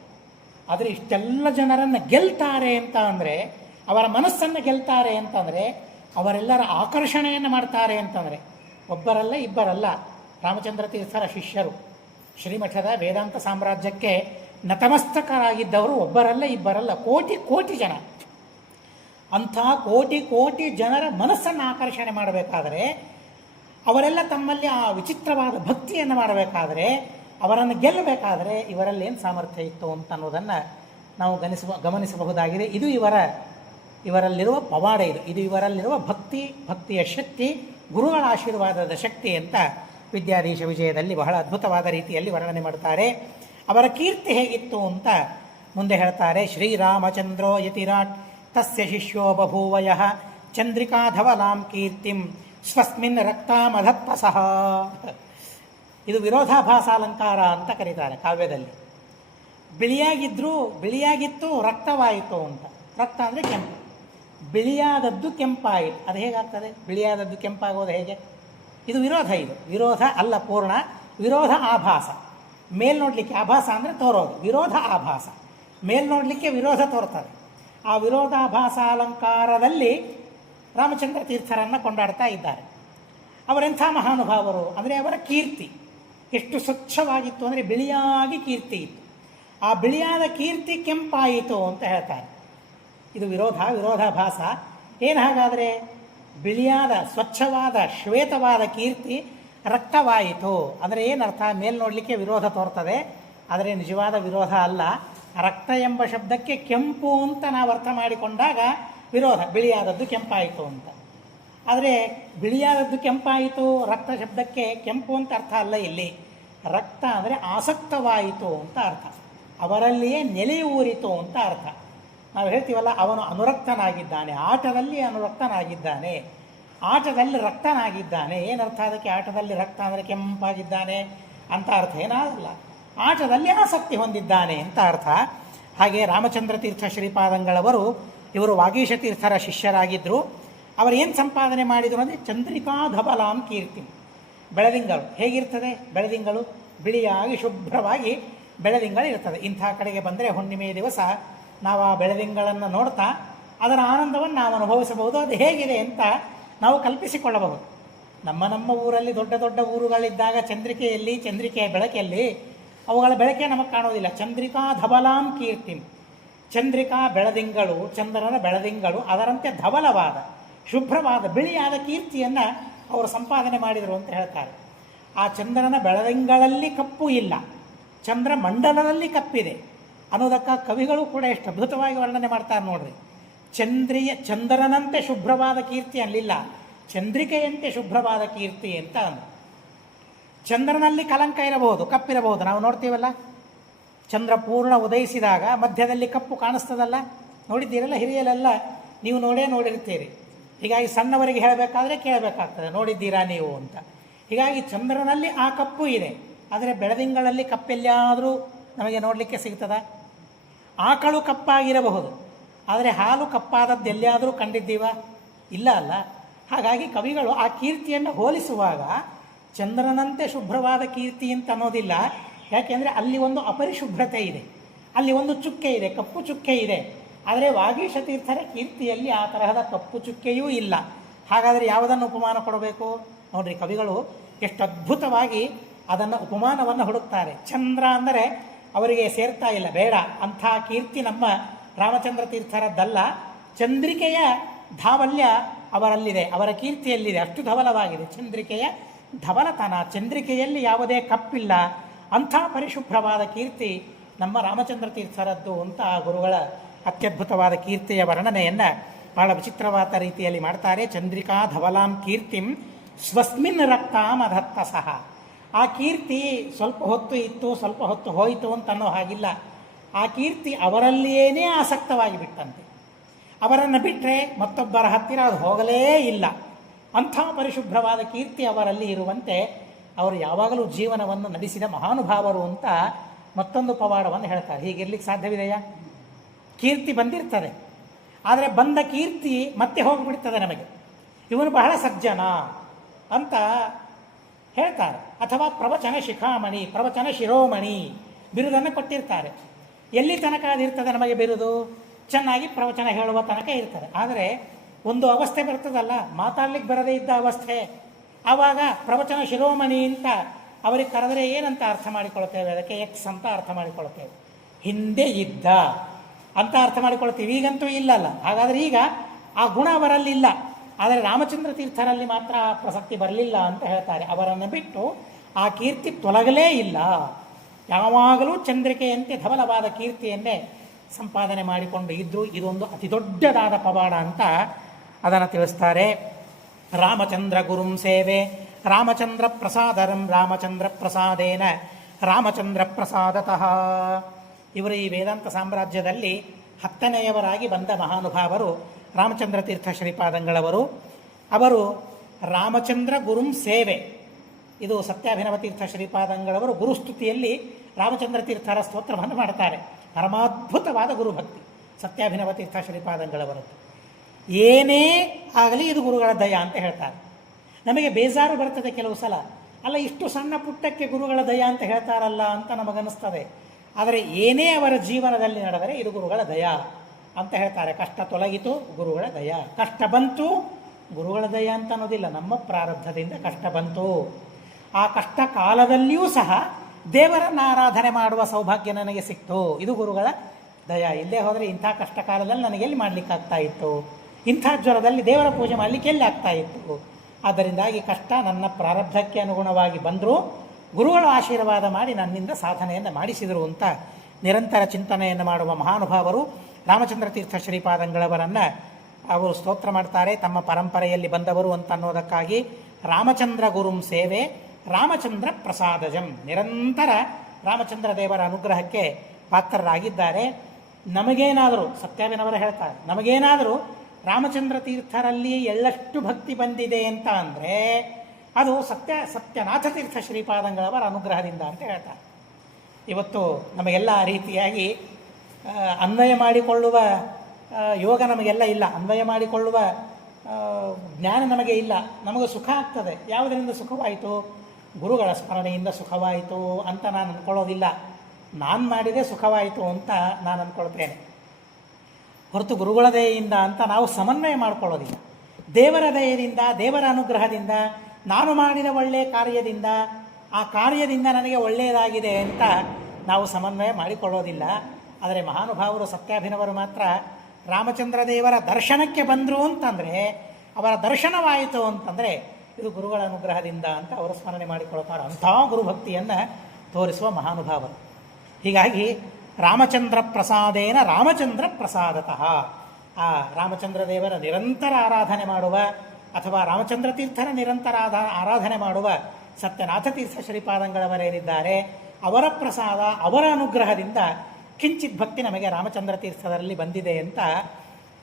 ಆದರೆ ಇಷ್ಟೆಲ್ಲ ಜನರನ್ನು ಗೆಲ್ತಾರೆ ಅಂತ ಅಂದರೆ, ಅವರ ಮನಸ್ಸನ್ನು ಗೆಲ್ತಾರೆ ಅಂತಂದರೆ, ಅವರೆಲ್ಲರ ಆಕರ್ಷಣೆಯನ್ನು ಮಾಡ್ತಾರೆ ಅಂತಂದರೆ, ಒಬ್ಬರಲ್ಲ ಇಬ್ಬರಲ್ಲ, ರಾಮಚಂದ್ರ ತೀರ್ಥರ ಶಿಷ್ಯರು ಶ್ರೀಮಠದ ವೇದಾಂತ ಸಾಮ್ರಾಜ್ಯಕ್ಕೆ ನತಮಸ್ತಕರಾಗಿದ್ದವರು ಒಬ್ಬರಲ್ಲ ಇಬ್ಬರಲ್ಲ, ಕೋಟಿ ಕೋಟಿ ಜನ. ಅಂಥ ಕೋಟಿ ಕೋಟಿ ಜನರ ಮನಸ್ಸನ್ನು ಆಕರ್ಷಣೆ ಮಾಡಬೇಕಾದರೆ, ಅವರೆಲ್ಲ ತಮ್ಮಲ್ಲಿ ಆ ವಿಚಿತ್ರವಾದ ಭಕ್ತಿಯನ್ನು ಮಾಡಬೇಕಾದರೆ, ಅವರನ್ನು ಗೆಲ್ಲಬೇಕಾದರೆ ಇವರಲ್ಲಿ ಏನು ಸಾಮರ್ಥ್ಯ ಇತ್ತು ಅಂತ ಅನ್ನೋದನ್ನು ನಾವು ಗಮನಿಸಬಹುದಾಗಿದೆ. ಇದು ಇವರಲ್ಲಿರುವ ಪವಾಡ, ಇದು ಇವರಲ್ಲಿರುವ ಭಕ್ತಿಯ ಶಕ್ತಿ, ಗುರುಗಳ ಆಶೀರ್ವಾದದ ಶಕ್ತಿ ಅಂತ ವಿದ್ಯಾಧೀಶ ವಿಜಯದಲ್ಲಿ ಬಹಳ ಅದ್ಭುತವಾದ ರೀತಿಯಲ್ಲಿ ವರ್ಣನೆ ಮಾಡ್ತಾರೆ. ಅವರ ಕೀರ್ತಿ ಹೇಗಿತ್ತು ಅಂತ ಮುಂದೆ ಹೇಳ್ತಾರೆ. ಶ್ರೀರಾಮಚಂದ್ರೋ ಯತಿರಾಟ್ ತಸ್ಯ ಶಿಷ್ಯೋ ಬಭೂವಯಃ ಚಂದ್ರಿಕಾಧವಲಾಂ ಕೀರ್ತಿಂ ಸ್ವಸ್ಮಿನ್ ರಕ್ತಾಮಧತ್ಪಸಃ. ಇದು ವಿರೋಧಾಭಾಸಾಲಂಕಾರ ಅಂತ ಕರೀತಾರೆ ಕಾವ್ಯದಲ್ಲಿ. ಬಿಳಿಯಾಗಿತ್ತು ರಕ್ತವಾಯಿತು ಅಂತ. ರಕ್ತ ಅಂದರೆ ಕೆಂಪು, ಬಿಳಿಯಾದದ್ದು ಕೆಂಪಾಯಿತು. ಅದು ಹೇಗಾಗ್ತದೆ? ಬಿಳಿಯಾದದ್ದು ಕೆಂಪಾಗೋದು ಹೇಗೆ? ಇದು ವಿರೋಧ ಅಲ್ಲ ಪೂರ್ಣ, ವಿರೋಧ ಆಭಾಸ. ಮೇಲ್ ನೋಡಲಿಕ್ಕೆ ಆಭಾಸ ಅಂದರೆ ತೋರೋದು, ವಿರೋಧ ಆಭಾಸ. ಮೇಲ್ ನೋಡಲಿಕ್ಕೆ ವಿರೋಧ ತೋರ್ತದೆ. ಆ ವಿರೋಧಾಭಾಸ ಅಲಂಕಾರದಲ್ಲಿ ರಾಮಚಂದ್ರ ತೀರ್ಥರನ್ನು ಕೊಂಡಾಡ್ತಾ ಇದ್ದಾರೆ. ಅವರೆಂಥ ಮಹಾನುಭಾವರು ಅಂದರೆ, ಅವರ ಕೀರ್ತಿ ಎಷ್ಟು ಸ್ವಚ್ಛವಾಗಿತ್ತು ಅಂದರೆ ಬಿಳಿಯಾಗಿ ಕೀರ್ತಿ ಇತ್ತು. ಆ ಬಿಳಿಯಾದ ಕೀರ್ತಿ ಕೆಂಪಾಯಿತು ಅಂತ ಹೇಳ್ತಾರೆ. ಇದು ವಿರೋಧಾಭಾಸ. ಏನು ಹಾಗಾದರೆ? ಬಿಳಿಯಾದ ಸ್ವಚ್ಛವಾದ ಶ್ವೇತವಾದ ಕೀರ್ತಿ ರಕ್ತವಾಯಿತು ಅಂದರೆ ಏನರ್ಥ? ಮೇಲ್ ನೋಡಲಿಕ್ಕೆ ವಿರೋಧ ತೋರ್ತದೆ, ಆದರೆ ನಿಜವಾದ ವಿರೋಧ ಅಲ್ಲ. ರಕ್ತ ಎಂಬ ಶಬ್ದಕ್ಕೆ ಕೆಂಪು ಅಂತ ನಾವು ಅರ್ಥ ಮಾಡಿಕೊಂಡಾಗ ವಿರೋಧ, ಬಿಳಿಯಾದದ್ದು ಕೆಂಪಾಯಿತು ಅಂತ. ಆದರೆ ಬಿಳಿಯಾದದ್ದು ಕೆಂಪಾಯಿತು, ರಕ್ತ ಶಬ್ದಕ್ಕೆ ಕೆಂಪು ಅಂತ ಅರ್ಥ ಅಲ್ಲ. ಇಲ್ಲಿ ರಕ್ತ ಅಂದರೆ ಆಸಕ್ತವಾಯಿತು ಅಂತ ಅರ್ಥ, ಅವರಲ್ಲಿಯೇ ನೆಲೆಯೂರಿತು ಅಂತ ಅರ್ಥ. ನಾವು ಹೇಳ್ತೀವಲ್ಲ, ಅವನು ಅನುರಕ್ತನಾಗಿದ್ದಾನೆ, ಆಟದಲ್ಲಿ ಅನುರಕ್ತನಾಗಿದ್ದಾನೆ, ಆಟದಲ್ಲಿ ರಕ್ತನಾಗಿದ್ದಾನೆ. ಏನರ್ಥ ಅದಕ್ಕೆ? ಆಟದಲ್ಲಿ ರಕ್ತ ಅಂದರೆ ಕೆಂಪಾಗಿದ್ದಾನೆ ಅಂತ ಅರ್ಥ ಏನಾಗಲ್ಲ, ಆಟದಲ್ಲಿ ಆಸಕ್ತಿ ಹೊಂದಿದ್ದಾನೆ ಅಂತ ಅರ್ಥ. ಹಾಗೆ ರಾಮಚಂದ್ರ ತೀರ್ಥ ಶ್ರೀಪಾದಂಗಳವರು ಇವರು ವಾಗೀಶ ತೀರ್ಥರ ಶಿಷ್ಯರಾಗಿದ್ದರು. ಅವರೇನು ಸಂಪಾದನೆ ಮಾಡಿದರು ಅಂದರೆ ಚಂದ್ರಿಕಾ ಧಬಲಾಂ ಕೀರ್ತಿ. ಬೆಳದಿಂಗಳು ಹೇಗಿರ್ತದೆ? ಬೆಳದಿಂಗಳು ಬಿಳಿಯಾಗಿ ಶುಭ್ರವಾಗಿ ಬೆಳದಿಂಗಳು ಇರ್ತದೆ. ಇಂಥ ಕಡೆಗೆ ಬಂದರೆ ಹುಣ್ಣಿಮೆ ದಿವಸ ನಾವು ಆ ಬೆಳದಿಂಗಳನ್ನು ನೋಡ್ತಾ ಅದರ ಆನಂದವನ್ನು ನಾವು ಅನುಭವಿಸಬಹುದು. ಅದು ಹೇಗಿದೆ ಅಂತ ನಾವು ಕಲ್ಪಿಸಿಕೊಳ್ಳಬಹುದು. ನಮ್ಮ ಊರಲ್ಲಿ ದೊಡ್ಡ ದೊಡ್ಡ ಊರುಗಳಿದ್ದಾಗ ಚಂದ್ರಿಕೆಯ ಬೆಳಕೆಯಲ್ಲಿ ಅವುಗಳ ಬೆಳಕೆ ನಮಗೆ ಕಾಣೋದಿಲ್ಲ. ಚಂದ್ರಿಕಾ ಧಬಲಾಂ ಕೀರ್ತಿ, ಚಂದ್ರಿಕಾ ಬೆಳದಿಂಗಳು, ಚಂದ್ರನ ಬೆಳದಿಂಗಳು ಅದರಂತೆ ಧಬಲವಾದ ಶುಭ್ರವಾದ ಬಿಳಿಯಾದ ಕೀರ್ತಿಯನ್ನು ಅವರು ಸಂಪಾದನೆ ಮಾಡಿದರು ಅಂತ ಹೇಳ್ತಾರೆ. ಆ ಚಂದ್ರನ ಬೆಳದಿಂಗಳಲ್ಲಿ ಕಪ್ಪು ಇಲ್ಲ, ಚಂದ್ರ ಮಂಡಲದಲ್ಲಿ ಕಪ್ಪಿದೆ ಅನ್ನೋದಕ್ಕ ಕವಿಗಳು ಕೂಡ ಎಷ್ಟು ಅದ್ಭುತವಾಗಿ ವರ್ಣನೆ ಮಾಡ್ತಾರೆ ನೋಡ್ರಿ. ಚಂದ್ರನಂತೆ ಶುಭ್ರವಾದ ಕೀರ್ತಿ ಅಲ್ಲಿಲ್ಲ, ಚಂದ್ರಿಕೆಯಂತೆ ಶುಭ್ರವಾದ ಕೀರ್ತಿ ಅಂತ ಅಂದರು. ಚಂದ್ರನಲ್ಲಿ ಕಲಂಕ ಇರಬಹುದು, ಕಪ್ಪಿರಬಹುದು. ನಾವು ನೋಡ್ತೀವಲ್ಲ, ಚಂದ್ರ ಪೂರ್ಣ ಉದಯಿಸಿದಾಗ ಮಧ್ಯದಲ್ಲಿ ಕಪ್ಪು ಕಾಣಿಸ್ತದಲ್ಲ, ನೋಡಿದ್ದೀರಲ್ಲ, ಹಿರಿಯಲೆಲ್ಲ ನೀವು ನೋಡಿರ್ತೀರಿ. ಹೀಗಾಗಿ ಸಣ್ಣವರಿಗೆ ಹೇಳಬೇಕಾದ್ರೆ ಕೇಳಬೇಕಾಗ್ತದೆ, ನೋಡಿದ್ದೀರಾ ನೀವು ಅಂತ. ಹೀಗಾಗಿ ಚಂದ್ರನಲ್ಲಿ ಆ ಕಪ್ಪು ಇದೆ, ಆದರೆ ಬೆಳದಿಂಗಳಲ್ಲಿ ಕಪ್ಪೆಲ್ಲಿಯಾದರೂ ನಮಗೆ ನೋಡಲಿಕ್ಕೆ ಸಿಗ್ತದ? ಆಕಳು ಕಪ್ಪಾಗಿರಬಹುದು, ಆದರೆ ಹಾಲು ಕಪ್ಪಾದದ್ದು ಎಲ್ಲಿಯಾದರೂ ಕಂಡಿದ್ದೀವ? ಇಲ್ಲ ಅಲ್ಲ. ಹಾಗಾಗಿ ಕವಿಗಳು ಆ ಕೀರ್ತಿಯನ್ನು ಹೋಲಿಸುವಾಗ ಚಂದ್ರನಂತೆ ಶುಭ್ರವಾದ ಕೀರ್ತಿ ಅಂತ ಅನ್ನೋದಿಲ್ಲ. ಯಾಕೆಂದರೆ ಅಲ್ಲಿ ಒಂದು ಅಪರಿಶುಭ್ರತೆ ಇದೆ, ಅಲ್ಲಿ ಒಂದು ಚುಕ್ಕೆ ಇದೆ, ಕಪ್ಪು ಚುಕ್ಕೆ ಇದೆ. ಆದರೆ ವಾಗೀಶ ತೀರ್ಥರ ಕೀರ್ತಿಯಲ್ಲಿ ಆ ತರಹದ ಕಪ್ಪು ಚುಕ್ಕೆಯೂ ಇಲ್ಲ. ಹಾಗಾದರೆ ಯಾವುದನ್ನು ಉಪಮಾನ ಕೊಡಬೇಕು? ನೋಡ್ರಿ, ಕವಿಗಳು ಎಷ್ಟು ಅದ್ಭುತವಾಗಿ ಅದನ್ನು ಉಪಮಾನವನ್ನು ಹುಡುಕ್ತಾರೆ. ಚಂದ್ರ ಅಂದರೆ ಅವರಿಗೆ ಸೇರ್ತಾ ಇಲ್ಲ, ಬೇಡ. ಅಂಥ ಕೀರ್ತಿ ನಮ್ಮ ರಾಮಚಂದ್ರ ತೀರ್ಥರದ್ದಲ್ಲ. ಚಂದ್ರಿಕೆಯ ಧಾವಲ್ಯ ಅವರಲ್ಲಿದೆ, ಅವರ ಕೀರ್ತಿಯಲ್ಲಿದೆ, ಅಷ್ಟು ಧವಲವಾಗಿದೆ ಚಂದ್ರಿಕೆಯ ಧವಲತನ. ಚಂದ್ರಿಕೆಯಲ್ಲಿ ಯಾವುದೇ ಕಪ್ಪಿಲ್ಲ, ಅಂಥ ಪರಿಶುಭ್ರವಾದ ಕೀರ್ತಿ ನಮ್ಮ ರಾಮಚಂದ್ರ ತೀರ್ಥರದ್ದು ಅಂತ ಆ ಗುರುಗಳ ಅತ್ಯದ್ಭುತವಾದ ಕೀರ್ತಿಯ ವರ್ಣನೆಯನ್ನು ಬಹಳ ವಿಚಿತ್ರವಾದ ರೀತಿಯಲ್ಲಿ ಮಾಡ್ತಾರೆ. ಚಂದ್ರಿಕಾ ಧವಲಾಂ ಕೀರ್ತಿಂ ಸ್ವಸ್ಮಿನ್ ರಕ್ತಾಂ ಅದತ್ತ ಸಹ. ಆ ಕೀರ್ತಿ ಸ್ವಲ್ಪ ಹೊತ್ತು ಇತ್ತು, ಸ್ವಲ್ಪ ಹೊತ್ತು ಹೋಯಿತು ಅಂತ ಅನ್ನೋ ಹಾಗಿಲ್ಲ. ಆ ಕೀರ್ತಿ ಅವರಲ್ಲಿಯೇನೇ ಆಸಕ್ತವಾಗಿ ಬಿಟ್ಟಂತೆ. ಅವರನ್ನು ಬಿಟ್ಟರೆ ಮತ್ತೊಬ್ಬರ ಹತ್ತಿರ ಅದು ಹೋಗಲೇ ಇಲ್ಲ. ಅಂಥ ಪರಿಶುಭ್ರವಾದ ಕೀರ್ತಿ ಅವರಲ್ಲಿ ಇರುವಂತೆ ಅವರು ಯಾವಾಗಲೂ ಜೀವನವನ್ನು ನಡೆಸಿದ ಮಹಾನುಭಾವರು ಅಂತ ಮತ್ತೊಂದು ಪವಾಡವನ್ನು ಹೇಳ್ತಾರೆ. ಹೀಗಿರ್ಲಿಕ್ಕೆ ಸಾಧ್ಯವಿದೆಯಾ? ಕೀರ್ತಿ ಬಂದಿರ್ತದೆ, ಆದರೆ ಬಂದ ಕೀರ್ತಿ ಮತ್ತೆ ಹೋಗಿಬಿಡ್ತದೆ ನಮಗೆ. ಇವನು ಬಹಳ ಸಜ್ಜನ ಅಂತ ಹೇಳ್ತಾರೆ. ಅಥವಾ ಪ್ರವಚನ ಶಿಖಾಮಣಿ, ಪ್ರವಚನ ಶಿರೋಮಣಿ ಬಿರುದನ್ನು ಕೊಟ್ಟಿರ್ತಾರೆ. ಎಲ್ಲಿ ತನಕ ಅದಿರ್ತದೆ ನಮಗೆ ಬಿರುದು? ಚೆನ್ನಾಗಿ ಪ್ರವಚನ ಹೇಳುವ ತನಕ ಇರ್ತದೆ. ಆದರೆ ಒಂದು ಅವಸ್ಥೆ ಬರ್ತದಲ್ಲ, ಮಾತಾಡ್ಲಿಕ್ಕೆ ಬರದೇ ಇದ್ದ ಅವಸ್ಥೆ, ಆವಾಗ ಪ್ರವಚನ ಶಿರೋಮಣಿ ಅಂತ ಅವರಿಗೆ ಕರೆದರೆ ಏನಂತ ಅರ್ಥ ಮಾಡಿಕೊಳ್ತೇವೆ? ಅದಕ್ಕೆ ಎಕ್ಸ್ ಅಂತ ಅರ್ಥ ಮಾಡಿಕೊಳ್ತೇವೆ. ಹಿಂದೆ ಇದ್ದ ಅಂತ ಅರ್ಥ ಮಾಡಿಕೊಳ್ತೀವಿ, ಈಗಂತೂ ಇಲ್ಲಲ್ಲ. ಹಾಗಾದರೆ ಈಗ ಆ ಗುಣ ಅವರಲ್ಲಿಲ್ಲ. ಆದರೆ ರಾಮಚಂದ್ರ ತೀರ್ಥರಲ್ಲಿ ಮಾತ್ರ ಪ್ರಸಕ್ತಿ ಬರಲಿಲ್ಲ ಅಂತ ಹೇಳ್ತಾರೆ. ಅವರನ್ನು ಬಿಟ್ಟು ಆ ಕೀರ್ತಿ ತೊಲಗಲೇ ಇಲ್ಲ. ಯಾವಾಗಲೂ ಚಂದ್ರಿಕೆಯಂತೆ ಧವಲವಾದ ಕೀರ್ತಿಯನ್ನೇ ಸಂಪಾದನೆ ಮಾಡಿಕೊಂಡು ಇದ್ದರು. ಇದೊಂದು ಅತಿ ದೊಡ್ಡದಾದ ಪವಾಡ ಅಂತ ಅದನ್ನು ತಿಳಿಸ್ತಾರೆ. ರಾಮಚಂದ್ರ ಗುರುಂ ಸೇವೆ ರಾಮಚಂದ್ರ ಪ್ರಸಾದರಂ ರಾಮಚಂದ್ರ ಪ್ರಸಾದೇನ ರಾಮಚಂದ್ರ ಪ್ರಸಾದತಃ. ಇವರು ಈ ವೇದಾಂತ ಸಾಮ್ರಾಜ್ಯದಲ್ಲಿ 10ನೆಯವರಾಗಿ ಬಂದ ಮಹಾನುಭಾವರು ರಾಮಚಂದ್ರ ತೀರ್ಥ ಶ್ರೀಪಾದಂಗಳವರು. ಅವರು ರಾಮಚಂದ್ರ ಗುರುಂ ಸೇವೆ, ಇದು ಸತ್ಯಾಭಿನವ ತೀರ್ಥ ಶ್ರೀಪಾದಂಗಳವರು ಗುರುಸ್ತುತಿಯಲ್ಲಿ ರಾಮಚಂದ್ರ ತೀರ್ಥರ ಸ್ತೋತ್ರವನ್ನು ಮಾಡ್ತಾರೆ. ಪರಮಾದ್ಭುತವಾದ ಗುರುಭಕ್ತಿ ಸತ್ಯಾಭಿನವ ತೀರ್ಥ ಶ್ರೀಪಾದಂಗಳವರದ್ದು. ಏನೇ ಆಗಲಿ ಇದು ಗುರುಗಳ ದಯ ಅಂತ ಹೇಳ್ತಾರೆ. ನಮಗೆ ಬೇಜಾರು ಬರ್ತದೆ ಕೆಲವು ಸಲ, ಅಲ್ಲ ಇಷ್ಟು ಸಣ್ಣ ಪುಟ್ಟಕ್ಕೆ ಗುರುಗಳ ದಯ ಅಂತ ಹೇಳ್ತಾರಲ್ಲ ಅಂತ ನಮಗನ್ನಿಸ್ತದೆ. ಆದರೆ ಏನೇ ಅವರ ಜೀವನದಲ್ಲಿ ನಡೆದರೆ ಇದು ಗುರುಗಳ ದಯ ಅಂತ ಹೇಳ್ತಾರೆ. ಕಷ್ಟ ತೊಲಗಿತು, ಗುರುಗಳ ದಯ. ಕಷ್ಟ ಬಂತು, ಗುರುಗಳ ದಯ ಅಂತ ಅನ್ನೋದಿಲ್ಲ, ನಮ್ಮ ಪ್ರಾರಬ್ಧದಿಂದ ಕಷ್ಟ ಬಂತು. ಆ ಕಷ್ಟ ಕಾಲದಲ್ಲಿಯೂ ಸಹ ದೇವರನ್ನು ಆರಾಧನೆ ಮಾಡುವ ಸೌಭಾಗ್ಯ ನನಗೆ ಸಿಕ್ತು, ಇದು ಗುರುಗಳ ದಯ. ಇಲ್ಲೇ ಹೋದರೆ ಇಂಥ ಕಷ್ಟ ಕಾಲದಲ್ಲಿ ನನಗೆ ಎಲ್ಲಿ ಮಾಡಲಿಕ್ಕಾಗ್ತಾ ಇತ್ತು, ಇಂಥ ಜ್ವರದಲ್ಲಿ ದೇವರ ಪೂಜೆ ಮಾಡಲಿಕ್ಕೆ ಎಲ್ಲಿ ಆಗ್ತಾ ಇತ್ತು. ಆದ್ದರಿಂದಾಗಿ ಕಷ್ಟ ನನ್ನ ಪ್ರಾರಬ್ಧಕ್ಕೆ ಅನುಗುಣವಾಗಿ ಬಂದರೂ ಗುರುಗಳ ಆಶೀರ್ವಾದ ಮಾಡಿ ನನ್ನಿಂದ ಸಾಧನೆಯನ್ನು ಮಾಡಿಸಿದರು ಅಂತ ನಿರಂತರ ಚಿಂತನೆಯನ್ನು ಮಾಡುವ ಮಹಾನುಭಾವರು ರಾಮಚಂದ್ರ ತೀರ್ಥ ಶ್ರೀಪಾದಂಗಳವರನ್ನು ಅವರು ಸ್ತೋತ್ರ ಮಾಡ್ತಾರೆ. ತಮ್ಮ ಪರಂಪರೆಯಲ್ಲಿ ಬಂದವರು ಅಂತ ಅನ್ನೋದಕ್ಕಾಗಿ ರಾಮಚಂದ್ರ ಗುರುಂ ಸೇವೆ ರಾಮಚಂದ್ರ ಪ್ರಸಾದಜಂ, ನಿರಂತರ ರಾಮಚಂದ್ರ ದೇವರ ಅನುಗ್ರಹಕ್ಕೆ ಪಾತ್ರರಾಗಿದ್ದಾರೆ. ನಮಗೇನಾದರೂ ಸತ್ಯಾಭಿನವರು ಹೇಳ್ತಾರೆ, ನಮಗೇನಾದರೂ ರಾಮಚಂದ್ರ ತೀರ್ಥರಲ್ಲಿ ಎಳ್ಳಷ್ಟು ಭಕ್ತಿ ಬಂದಿದೆ ಅಂತ ಅಂದರೆ ಅದು ಸತ್ಯನಾಥ ತೀರ್ಥ ಶ್ರೀಪಾದಂಗಳವರ ಅನುಗ್ರಹದಿಂದ ಅಂತ ಹೇಳ್ತಾರೆ. ಇವತ್ತು ನಮಗೆಲ್ಲ ರೀತಿಯಾಗಿ ಅನ್ವಯ ಮಾಡಿಕೊಳ್ಳುವ ಯೋಗ ನಮಗೆಲ್ಲ ಇಲ್ಲ, ಅನ್ವಯ ಮಾಡಿಕೊಳ್ಳುವ ಜ್ಞಾನ ನಮಗೆ ಇಲ್ಲ. ನಮಗೆ ಸುಖ ಆಗ್ತದೆ. ಯಾವುದರಿಂದ ಸುಖವಾಯಿತು? ಗುರುಗಳ ಸ್ಮರಣೆಯಿಂದ ಸುಖವಾಯಿತು ಅಂತ ನಾನು ಅಂದ್ಕೊಳ್ಳೋದಿಲ್ಲ. ನಾನು ಮಾಡಿದೆ ಸುಖವಾಯಿತು ಅಂತ ನಾನು ಅಂದ್ಕೊಳ್ತೇನೆ ಹೊರತು ಗುರುಗಳ ದಯೆಯಿಂದ ಅಂತ ನಾವು ಸಮನ್ವಯ ಮಾಡಿಕೊಳ್ಳೋದಿಲ್ಲ. ದೇವರ ದಯೆಯಿಂದ, ದೇವರ ಅನುಗ್ರಹದಿಂದ, ನಾನು ಮಾಡಿದ ಒಳ್ಳೆಯ ಕಾರ್ಯದಿಂದ, ಆ ಕಾರ್ಯದಿಂದ ನನಗೆ ಒಳ್ಳೆಯದಾಗಿದೆ ಅಂತ ನಾವು ಸಮನ್ವಯ ಮಾಡಿಕೊಳ್ಳೋದಿಲ್ಲ. ಆದರೆ ಮಹಾನುಭಾವರು ಸತ್ಯಾಭಿನವರು ಮಾತ್ರ ರಾಮಚಂದ್ರ ದೇವರ ದರ್ಶನಕ್ಕೆ ಬಂದರು ಅಂತಂದರೆ, ಅವರ ದರ್ಶನವಾಯಿತು ಅಂತಂದರೆ ಇದು ಗುರುಗಳ ಅನುಗ್ರಹದಿಂದ ಅಂತ ಅವರು ಸ್ಮರಣೆ ಮಾಡಿಕೊಳ್ತಾರೆ. ಅಂಥ ಗುರುಭಕ್ತಿಯನ್ನು ತೋರಿಸುವ ಮಹಾನುಭಾವರು. ಹೀಗಾಗಿ ರಾಮಚಂದ್ರ ಪ್ರಸಾದೇನ ರಾಮಚಂದ್ರ ಪ್ರಸಾದತಃ, ಆ ರಾಮಚಂದ್ರ ದೇವರ ನಿರಂತರ ಆರಾಧನೆ ಮಾಡುವ ಅಥವಾ ರಾಮಚಂದ್ರ ತೀರ್ಥರ ನಿರಂತರ ಆರಾಧನೆ ಮಾಡುವ ಸತ್ಯನಾಥ ತೀರ್ಥ ಶ್ರೀಪಾದಂಗಳವರೇನಿದ್ದಾರೆ ಅವರ ಪ್ರಸಾದ, ಅವರ ಅನುಗ್ರಹದಿಂದ ಕಿಂಚಿತ್ ಭಕ್ತಿ ನಮಗೆ ರಾಮಚಂದ್ರ ತೀರ್ಥರಲ್ಲಿ ಬಂದಿದೆ ಅಂತ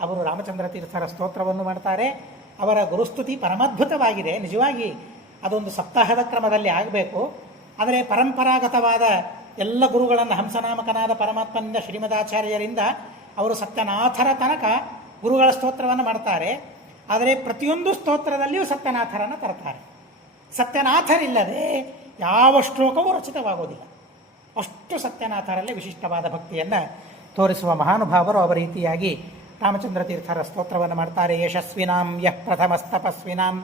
ಅವರು ರಾಮಚಂದ್ರ ತೀರ್ಥರ ಸ್ತೋತ್ರವನ್ನು ಮಾಡ್ತಾರೆ. ಅವರ ಗುರುಸ್ತುತಿ ಪರಮಾದ್ಭುತವಾಗಿದೆ. ನಿಜವಾಗಿ ಅದೊಂದು ಸಪ್ತಾಹದ ಕ್ರಮದಲ್ಲಿ ಆಗಬೇಕು. ಆದರೆ ಪರಂಪರಾಗತವಾದ ಎಲ್ಲ ಗುರುಗಳನ್ನು ಹಂಸನಾಮಕನಾದ ಪರಮಾತ್ಮನಿಂದ ಶ್ರೀಮದಾಚಾರ್ಯರಿಂದ ಅವರು ಸತ್ಯನಾಥರ ತನಕ ಗುರುಗಳ ಸ್ತೋತ್ರವನ್ನು ಮಾಡ್ತಾರೆ. ಆದರೆ ಪ್ರತಿಯೊಂದು ಸ್ತೋತ್ರದಲ್ಲಿಯೂ ಸತ್ಯನಾಥರನ್ನು ತರ್ತಾರೆ. ಸತ್ಯನಾಥರಿಲ್ಲದೆ ಯಾವ ಶ್ಲೋಕವೂ ರಚಿತವಾಗೋದಿಲ್ಲ. ಅಷ್ಟು ಸತ್ಯನಾಥರಲ್ಲಿ ವಿಶಿಷ್ಟವಾದ ಭಕ್ತಿಯನ್ನು ತೋರಿಸುವ ಮಹಾನುಭಾವರು ಅವರ ರೀತಿಯಾಗಿ ರಾಮಚಂದ್ರ ತೀರ್ಥರ ಸ್ತೋತ್ರವನ್ನು ಮಾಡ್ತಾರೆ. ಯಶಸ್ವಿನಾಂ ಯಃ ಪ್ರಥಮಸ್ತಪಸ್ವಿನಾಂ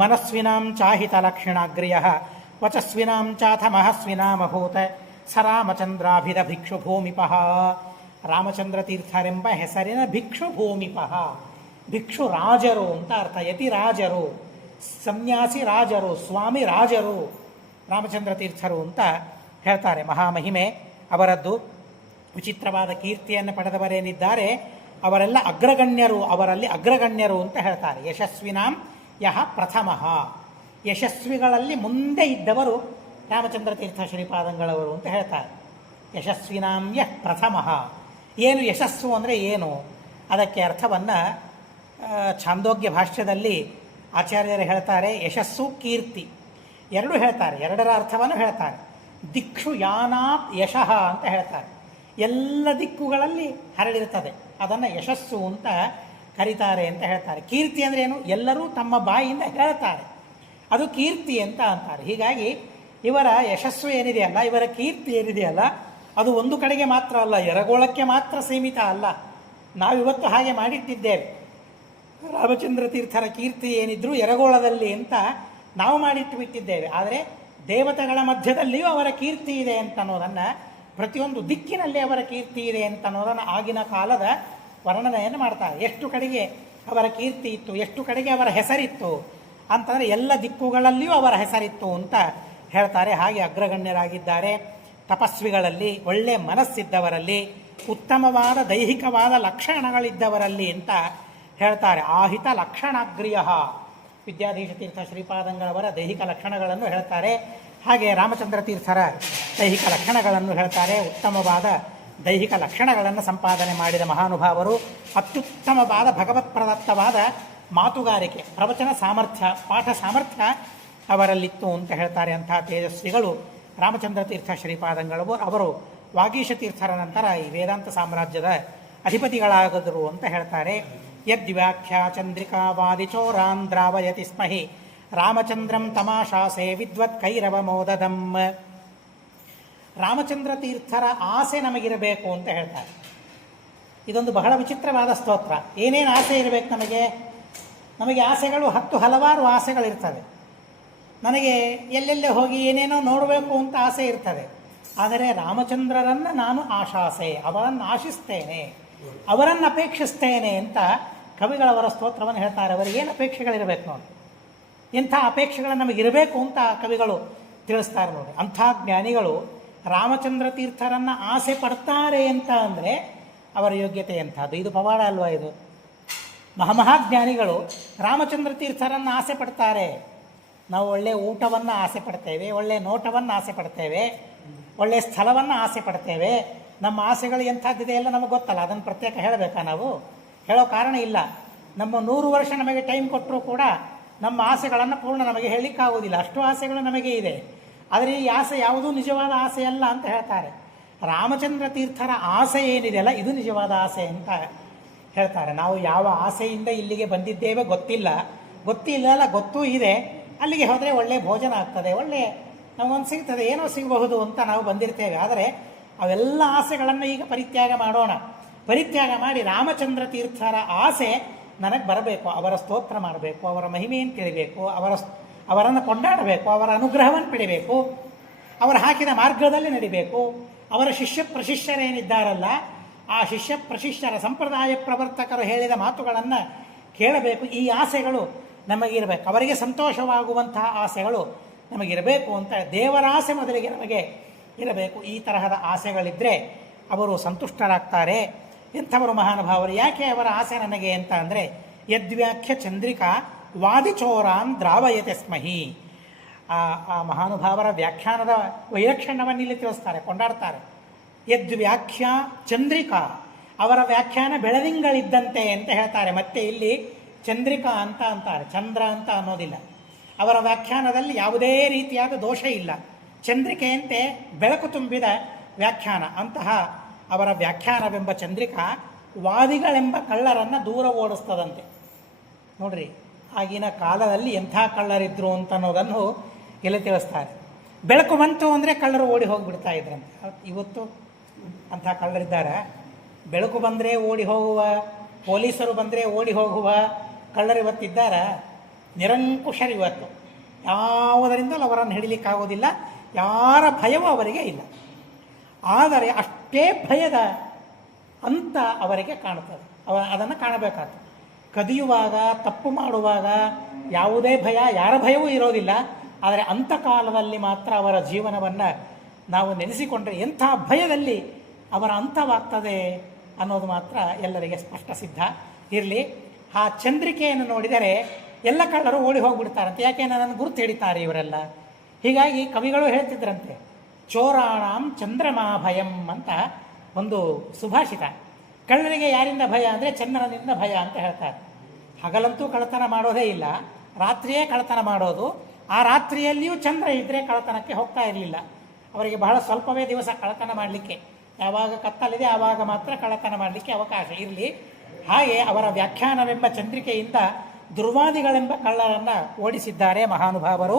ಮನಸ್ವಿನಾಂ ಚಾಹಿತ ಲಕ್ಷಣಾಗ್ರಿಯ ವಚಸ್ವಿನಾಂ ಚಾಥ ಮಹಸ್ವಿನಾಮಭೂತ ಸ ರಾಮಚಂದ್ರಾಭಿಧ ಭಿಕ್ಷು ಭೂಮಿಪಃ. ರಾಮಚಂದ್ರ ತೀರ್ಥರೆಂಬ ಹೆಸರಿನ ಭಿಕ್ಷು ಭೂಮಿಪಃ. ಭಿಕ್ಷು ರಾಜರು ಅಂತ ಅರ್ಥ. ಯತಿ ರಾಜರು, ಸನ್ಯಾಸಿ ರಾಜರು, ಸ್ವಾಮಿ ರಾಜರು ರಾಮಚಂದ್ರ ತೀರ್ಥರು ಅಂತ ಹೇಳ್ತಾರೆ. ಮಹಾಮಹಿಮೆ ಅವರದ್ದು. ವಿಚಿತ್ರವಾದ ಕೀರ್ತಿಯನ್ನು ಪಡೆದವರೇನಿದ್ದಾರೆ ಅವರೆಲ್ಲ ಅಗ್ರಗಣ್ಯರು, ಅವರಲ್ಲಿ ಅಗ್ರಗಣ್ಯರು ಅಂತ ಹೇಳ್ತಾರೆ. ಯಶಸ್ವಿನಾಂ ಯಹ ಪ್ರಥಮಃ, ಯಶಸ್ವಿಗಳಲ್ಲಿ ಮುಂದೆ ಇದ್ದವರು ರಾಮಚಂದ್ರ ತೀರ್ಥ ಶ್ರೀಪಾದಂಗಳವರು ಅಂತ ಹೇಳ್ತಾರೆ. ಯಶಸ್ವಿನಾಂ ಯಃ ಪ್ರಥಮಃ. ಏನು ಯಶಸ್ಸು ಅಂದರೆ ಏನು? ಅದಕ್ಕೆ ಅರ್ಥವನ್ನು ಛಾಂದೋಗ್ಯ ಭಾಷ್ಯದಲ್ಲಿ ಆಚಾರ್ಯರು ಹೇಳ್ತಾರೆ. ಯಶಸ್ಸು ಕೀರ್ತಿ ಎರಡು ಹೇಳ್ತಾರೆ, ಎರಡರ ಅರ್ಥವನ್ನು ಹೇಳ್ತಾರೆ. ದಿಕ್ಷು ಯಾನಾತ್ ಯಶಃ ಅಂತ ಹೇಳ್ತಾರೆ. ಎಲ್ಲ ದಿಕ್ಕುಗಳಲ್ಲಿ ಹರಡಿರ್ತದೆ, ಅದನ್ನು ಯಶಸ್ಸು ಅಂತ ಕರೀತಾರೆ ಅಂತ ಹೇಳ್ತಾರೆ. ಕೀರ್ತಿ ಅಂದರೆ ಏನು? ಎಲ್ಲರೂ ತಮ್ಮ ಬಾಯಿಯಿಂದ ಹೇಳ್ತಾರೆ, ಅದು ಕೀರ್ತಿ ಅಂತ ಅಂತಾರೆ. ಹೀಗಾಗಿ ಇವರ ಯಶಸ್ಸು ಏನಿದೆಯಲ್ಲ, ಇವರ ಕೀರ್ತಿ ಏನಿದೆಯಲ್ಲ, ಅದು ಒಂದು ಕಡೆಗೆ ಮಾತ್ರ ಅಲ್ಲ, ಎರಗೋಳಕ್ಕೆ ಮಾತ್ರ ಸೀಮಿತ ಅಲ್ಲ. ನಾವಿವತ್ತು ಹಾಗೆ ಮಾಡಿಟ್ಟಿದ್ದೇವೆ. ರಾಮಚಂದ್ರ ತೀರ್ಥರ ಕೀರ್ತಿ ಏನಿದ್ರು ಎರಗೋಳದಲ್ಲಿ ಅಂತ ನಾವು ಮಾಡಿಟ್ಟು ಬಿಟ್ಟಿದ್ದೇವೆ. ಆದರೆ ದೇವತೆಗಳ ಮಧ್ಯದಲ್ಲಿಯೂ ಅವರ ಕೀರ್ತಿ ಇದೆ ಅಂತ ಅನ್ನೋದನ್ನು, ಪ್ರತಿಯೊಂದು ದಿಕ್ಕಿನಲ್ಲಿ ಅವರ ಕೀರ್ತಿ ಇದೆ ಅಂತ ಅನ್ನೋದನ್ನು ಆಗಿನ ಕಾಲದ ವರ್ಣನೆಯನ್ನು ಮಾಡ್ತಾರೆ. ಎಷ್ಟು ಕಡೆಗೆ ಅವರ ಕೀರ್ತಿ ಇತ್ತು, ಎಷ್ಟು ಕಡೆಗೆ ಅವರ ಹೆಸರಿತ್ತು ಅಂತಂದರೆ ಎಲ್ಲ ದಿಕ್ಕುಗಳಲ್ಲಿಯೂ ಅವರ ಹೆಸರಿತ್ತು ಅಂತ ಹೇಳ್ತಾರೆ. ಹಾಗೆ ಅಗ್ರಗಣ್ಯರಾಗಿದ್ದಾರೆ. ತಪಸ್ವಿಗಳಲ್ಲಿ, ಒಳ್ಳೆ ಮನಸ್ಸಿದ್ದವರಲ್ಲಿ, ಉತ್ತಮವಾದ ದೈಹಿಕವಾದ ಲಕ್ಷಣಗಳಿದ್ದವರಲ್ಲಿ ಅಂತ ಹೇಳ್ತಾರೆ. ಆಹಿತ ಲಕ್ಷಣಾಗ್ರಿಯ. ವಿದ್ಯಾಧೀಶ ತೀರ್ಥ ಶ್ರೀಪಾದಂಗಳವರ ದೈಹಿಕ ಲಕ್ಷಣಗಳನ್ನು ಹೇಳ್ತಾರೆ. ಹಾಗೆ ರಾಮಚಂದ್ರ ತೀರ್ಥರ ದೈಹಿಕ ಲಕ್ಷಣಗಳನ್ನು ಹೇಳ್ತಾರೆ. ಉತ್ತಮವಾದ ದೈಹಿಕ ಲಕ್ಷಣಗಳನ್ನು ಸಂಪಾದನೆ ಮಾಡಿದ ಮಹಾನುಭಾವರು. ಅತ್ಯುತ್ತಮವಾದ ಭಗವತ್ ಪ್ರದತ್ತವಾದ ಮಾತುಗಾರಿಕೆ, ಪ್ರವಚನ ಸಾಮರ್ಥ್ಯ, ಪಾಠ ಸಾಮರ್ಥ್ಯ ಅವರಲ್ಲಿತ್ತು ಅಂತ ಹೇಳ್ತಾರೆ. ಅಂತಹ ತೇಜಸ್ವಿಗಳು ರಾಮಚಂದ್ರ ತೀರ್ಥ ಶ್ರೀಪಾದಂಗಳವರು. ಅವರು ವಾಗೀಶ ತೀರ್ಥರ ನಂತರ ಈ ವೇದಾಂತ ಸಾಮ್ರಾಜ್ಯದ ಅಧಿಪತಿಗಳಾಗದರು ಅಂತ ಹೇಳ್ತಾರೆ. ಯದ್ವ್ಯಾಖ್ಯಾ ಚಂದ್ರಿಕಾ ವಾದಿಚೋರಾನ್ ದ್ರಾವಯತಿ ಸ್ಮಹಿ ರಾಮಚಂದ್ರಂ ತಮಾಶಾಸೆ ವಿದ್ವತ್ ಕೈರವ ಮೋದದಂ. ರಾಮಚಂದ್ರ ತೀರ್ಥರ ಆಸೆ ನಮಗಿರಬೇಕು ಅಂತ ಹೇಳ್ತಾರೆ. ಇದೊಂದು ಬಹಳ ವಿಚಿತ್ರವಾದ ಸ್ತೋತ್ರ. ಏನೇನು ಆಸೆ ಇರಬೇಕು ನಮಗೆ? ನಮಗೆ ಆಸೆಗಳು ಹಲವಾರು ಆಸೆಗಳಿರ್ತವೆ. ನನಗೆ ಎಲ್ಲೆಲ್ಲೇ ಹೋಗಿ ಏನೇನೋ ನೋಡಬೇಕು ಅಂತ ಆಸೆ ಇರ್ತದೆ. ಆದರೆ ರಾಮಚಂದ್ರರನ್ನು ನಾನು ಆಶಾಸೆ, ಅವರನ್ನು ಆಶಿಸ್ತೇನೆ, ಅವರನ್ನು ಅಪೇಕ್ಷಿಸ್ತೇನೆ ಅಂತ ಕವಿಗಳವರ ಸ್ತೋತ್ರವನ್ನು ಹೇಳ್ತಾರೆ. ಅವರಿಗೇನು ಅಪೇಕ್ಷೆಗಳಿರಬೇಕು ನೋಡಿ, ಇಂಥ ಅಪೇಕ್ಷೆಗಳು ನಮಗಿರಬೇಕು ಅಂತ ಕವಿಗಳು ತಿಳಿಸ್ತಾರೆ ನೋಡಿ. ಅಂಥ ಜ್ಞಾನಿಗಳು ರಾಮಚಂದ್ರ ತೀರ್ಥರನ್ನು ಆಸೆ ಪಡ್ತಾರೆ ಅಂತ ಅಂದರೆ ಅವರ ಯೋಗ್ಯತೆ ಎಂಥದ್ದು? ಇದು ಪವಾಡ ಅಲ್ವಾ? ಇದು ಮಹಾಮಹಾಜ್ಞಾನಿಗಳು ರಾಮಚಂದ್ರ ತೀರ್ಥರನ್ನು ಆಸೆ ಪಡ್ತಾರೆ. ನಾವು ಒಳ್ಳೆಯ ಊಟವನ್ನು ಆಸೆ ಪಡ್ತೇವೆ, ಒಳ್ಳೆಯ ನೋಟವನ್ನು ಆಸೆ ಪಡ್ತೇವೆ, ಒಳ್ಳೆಯ ಸ್ಥಳವನ್ನು ಆಸೆ ಪಡ್ತೇವೆ. ನಮ್ಮ ಆಸೆಗಳು ಎಂಥದ್ದಿದೆ ಎಲ್ಲ ನಮಗೆ ಗೊತ್ತಲ್ಲ, ಅದನ್ನು ಪ್ರತ್ಯೇಕ ಹೇಳಬೇಕಾ? ನಾವು ಹೇಳೋ ಕಾರಣ ಇಲ್ಲ. ನಮ್ಮ 100 ವರ್ಷ ನಮಗೆ ಟೈಮ್ ಕೊಟ್ಟರೂ ಕೂಡ ನಮ್ಮ ಆಸೆಗಳನ್ನು ಪೂರ್ಣ ನಮಗೆ ಹೇಳಲಿಕ್ಕಾಗೋದಿಲ್ಲ, ಅಷ್ಟು ಆಸೆಗಳು ನಮಗೆ ಇದೆ. ಆದರೆ ಈ ಆಸೆ ಯಾವುದೂ ನಿಜವಾದ ಆಸೆ ಅಲ್ಲ ಅಂತ ಹೇಳ್ತಾರೆ. ರಾಮಚಂದ್ರ ತೀರ್ಥರ ಆಸೆ ಏನಿದೆಯಲ್ಲ ಇದು ನಿಜವಾದ ಆಸೆ ಅಂತ ಹೇಳ್ತಾರೆ. ನಾವು ಯಾವ ಆಸೆಯಿಂದ ಇಲ್ಲಿಗೆ ಬಂದಿದ್ದೇವೆ ಗೊತ್ತಿಲ್ಲ ಗೊತ್ತೂ ಇದೆ. ಅಲ್ಲಿಗೆ ಹೋದರೆ ಒಳ್ಳೆ ಭೋಜನ ಆಗ್ತದೆ, ಒಳ್ಳೆ ನಮಗೊಂದು ಸಿಗ್ತದೆ, ಏನೋ ಸಿಗಬಹುದು ಅಂತ ನಾವು ಬಂದಿರ್ತೇವೆ. ಆದರೆ ಅವೆಲ್ಲ ಆಸೆಗಳನ್ನು ಈಗ ಪರಿತ್ಯಾಗ ಮಾಡಿ ರಾಮಚಂದ್ರ ತೀರ್ಥರ ಆಸೆ ನನಗೆ ಬರಬೇಕು, ಅವರ ಸ್ತೋತ್ರ ಮಾಡಬೇಕು, ಅವರ ಮಹಿಮೆಯನ್ನು ತಿಳಿಬೇಕು, ಅವರನ್ನು ಕೊಂಡಾಡಬೇಕು, ಅವರ ಅನುಗ್ರಹವನ್ನು ಪಡಿಬೇಕು, ಅವರು ಹಾಕಿದ ಮಾರ್ಗದಲ್ಲಿ ನಡಿಬೇಕು, ಅವರ ಶಿಷ್ಯ ಪ್ರಶಿಷ್ಯರೇನಿದ್ದಾರಲ್ಲ ಆ ಶಿಷ್ಯ ಪ್ರಶಿಷ್ಯರ ಸಂಪ್ರದಾಯ ಪ್ರವರ್ತಕರು ಹೇಳಿದ ಮಾತುಗಳನ್ನು ಕೇಳಬೇಕು. ಈ ಆಸೆಗಳು ನಮಗಿರಬೇಕು, ಅವರಿಗೆ ಸಂತೋಷವಾಗುವಂತಹ ಆಸೆಗಳು ನಮಗಿರಬೇಕು ಅಂತ ದೇವರ ಆಸೆ ಮೊದಲಿಗೆ ನಮಗೆ ಇರಬೇಕು. ಈ ತರಹದ ಆಸೆಗಳಿದ್ದರೆ ಅವರು ಸಂತುಷ್ಟರಾಗ್ತಾರೆ. ಎಂಥವರು ಮಹಾನುಭಾವರು. ಯಾಕೆ ಅವರ ಆಸೆ ನನಗೆ ಅಂತ ಅಂದರೆ ಯದ್ವ್ಯಾಖ್ಯ ಚಂದ್ರಿಕಾ ವಾದಿಚೋರಾನ್ ದ್ರಾವಯತೆ ಸ್ಮಹಿ. ಆ ಮಹಾನುಭಾವರ ವ್ಯಾಖ್ಯಾನದ ವೈಲಕ್ಷಣ್ಯವನ್ನು ಇಲ್ಲಿ ತಿಳಿಸ್ತಾರೆ, ಕೊಂಡಾಡ್ತಾರೆ. ಯದ್ವ್ಯಾಖ್ಯ ಚಂದ್ರಿಕಾ, ಅವರ ವ್ಯಾಖ್ಯಾನ ಬೆಳದಿಂಗಳಿದ್ದಂತೆ ಅಂತ ಹೇಳ್ತಾರೆ. ಮತ್ತೆ ಇಲ್ಲಿ ಚಂದ್ರಿಕಾ ಅಂತ ಅಂತಾರೆ, ಚಂದ್ರ ಅಂತ ಅನ್ನೋದಿಲ್ಲ. ಅವರ ವ್ಯಾಖ್ಯಾನದಲ್ಲಿ ಯಾವುದೇ ರೀತಿಯಾದ ದೋಷ ಇಲ್ಲ. ಚಂದ್ರಿಕೆಯಂತೆ ಬೆಳಕು ತುಂಬಿದ ವ್ಯಾಖ್ಯಾನ. ಅಂತಹ ಅವರ ವ್ಯಾಖ್ಯಾನವೆಂಬ ಚಂದ್ರಿಕಾ ವಾದಿಗಳೆಂಬ ಕಳ್ಳರನ್ನು ದೂರ ಓಡಿಸ್ತದಂತೆ. ನೋಡ್ರಿ, ಆಗಿನ ಕಾಲದಲ್ಲಿ ಎಂಥ ಕಳ್ಳರಿದ್ರು ಅಂತ ಅನ್ನೋದನ್ನು ಇಲ್ಲಿ ತಿಳಿಸ್ತಾರೆ. ಬೆಳಕು ಬಂತು ಅಂದರೆ ಕಳ್ಳರು ಓಡಿ ಹೋಗಿಬಿಡ್ತಾ ಇದ್ರಂತೆ. ಇವತ್ತು ಅಂಥ ಕಳ್ಳರಿದ್ದಾರೆ. ಬೆಳಕು ಬಂದರೆ ಓಡಿ ಹೋಗುವ, ಪೊಲೀಸರು ಬಂದರೆ ಓಡಿ ಹೋಗುವ ಕಳ್ಳರು ಇವತ್ತಿದ್ದಾರ? ನಿರಂಕುಶರು ಇವತ್ತು. ಯಾವುದರಿಂದಲೂ ಅವರನ್ನು ಹಿಡಿಲಿಕ್ಕಾಗೋದಿಲ್ಲ, ಯಾರ ಭಯವೂ ಅವರಿಗೆ ಇಲ್ಲ. ಆದರೆ ಅಷ್ಟೇ ಭಯದ ಅಂತ ಅವರಿಗೆ ಕಾಣುತ್ತದೆ. ಅದನ್ನು ಕಾಣಬೇಕಾಗ್ತದೆ. ಕದಿಯುವಾಗ, ತಪ್ಪು ಮಾಡುವಾಗ ಯಾವುದೇ ಭಯ, ಯಾರ ಭಯವೂ ಇರೋದಿಲ್ಲ. ಆದರೆ ಅಂತಕಾಲದಲ್ಲಿ ಮಾತ್ರ ಅವರ ಜೀವನವನ್ನು ನಾವು ನೆನೆಸಿಕೊಂಡ್ರೆ ಎಂಥ ಭಯದಲ್ಲಿ ಅವರ ಅಂತವಾಗ್ತದೆ ಅನ್ನೋದು ಮಾತ್ರ ಎಲ್ಲರಿಗೆ ಸ್ಪಷ್ಟ ಸಿದ್ಧ. ಇರಲಿ, ಆ ಚಂದ್ರಿಕೆಯನ್ನು ನೋಡಿದರೆ ಎಲ್ಲ ಕಳ್ಳರು ಓಡಿ ಹೋಗಿಬಿಡ್ತಾರಂತೆ. ಯಾಕೆ ನನ್ನನ್ನು ಗುರುತು ಹಿಡಿತಾರೆ ಇವರೆಲ್ಲ. ಹೀಗಾಗಿ ಕವಿಗಳು ಹೇಳ್ತಿದ್ರಂತೆ, ಚೋರಾಣಾಂ ಚಂದ್ರಮಾ ಭಯಂ ಅಂತ ಒಂದು ಸುಭಾಷಿತ. ಕಳ್ಳರಿಗೆ ಯಾರಿಂದ ಭಯ ಅಂದರೆ ಚಂದ್ರನಿಂದ ಭಯ ಅಂತ ಹೇಳ್ತಾರೆ. ಹಗಲಂತೂ ಕಳ್ಳತನ ಮಾಡೋದೇ ಇಲ್ಲ, ರಾತ್ರಿಯೇ ಕಳ್ಳತನ ಮಾಡೋದು. ಆ ರಾತ್ರಿಯಲ್ಲಿಯೂ ಚಂದ್ರ ಇದ್ದರೆ ಕಳ್ಳತನಕ್ಕೆ ಹೋಗ್ತಾ ಇರಲಿಲ್ಲ. ಅವರಿಗೆ ಬಹಳ ಸ್ವಲ್ಪವೇ ದಿವಸ ಕಳ್ಳತನ ಮಾಡಲಿಕ್ಕೆ, ಯಾವಾಗ ಕತ್ತಲಿದೆ ಆವಾಗ ಮಾತ್ರ ಕಳ್ಳತನ ಮಾಡಲಿಕ್ಕೆ ಅವಕಾಶ ಇರಲಿ. ಹಾಗೆ ಅವರ ವ್ಯಾಖ್ಯಾನವೆಂಬ ಚಂದ್ರಿಕೆಯಿಂದ ದುರ್ವಾದಿಗಳೆಂಬ ಕಳ್ಳರನ್ನು ಓಡಿಸಿದ್ದಾರೆ ಮಹಾನುಭಾವರು.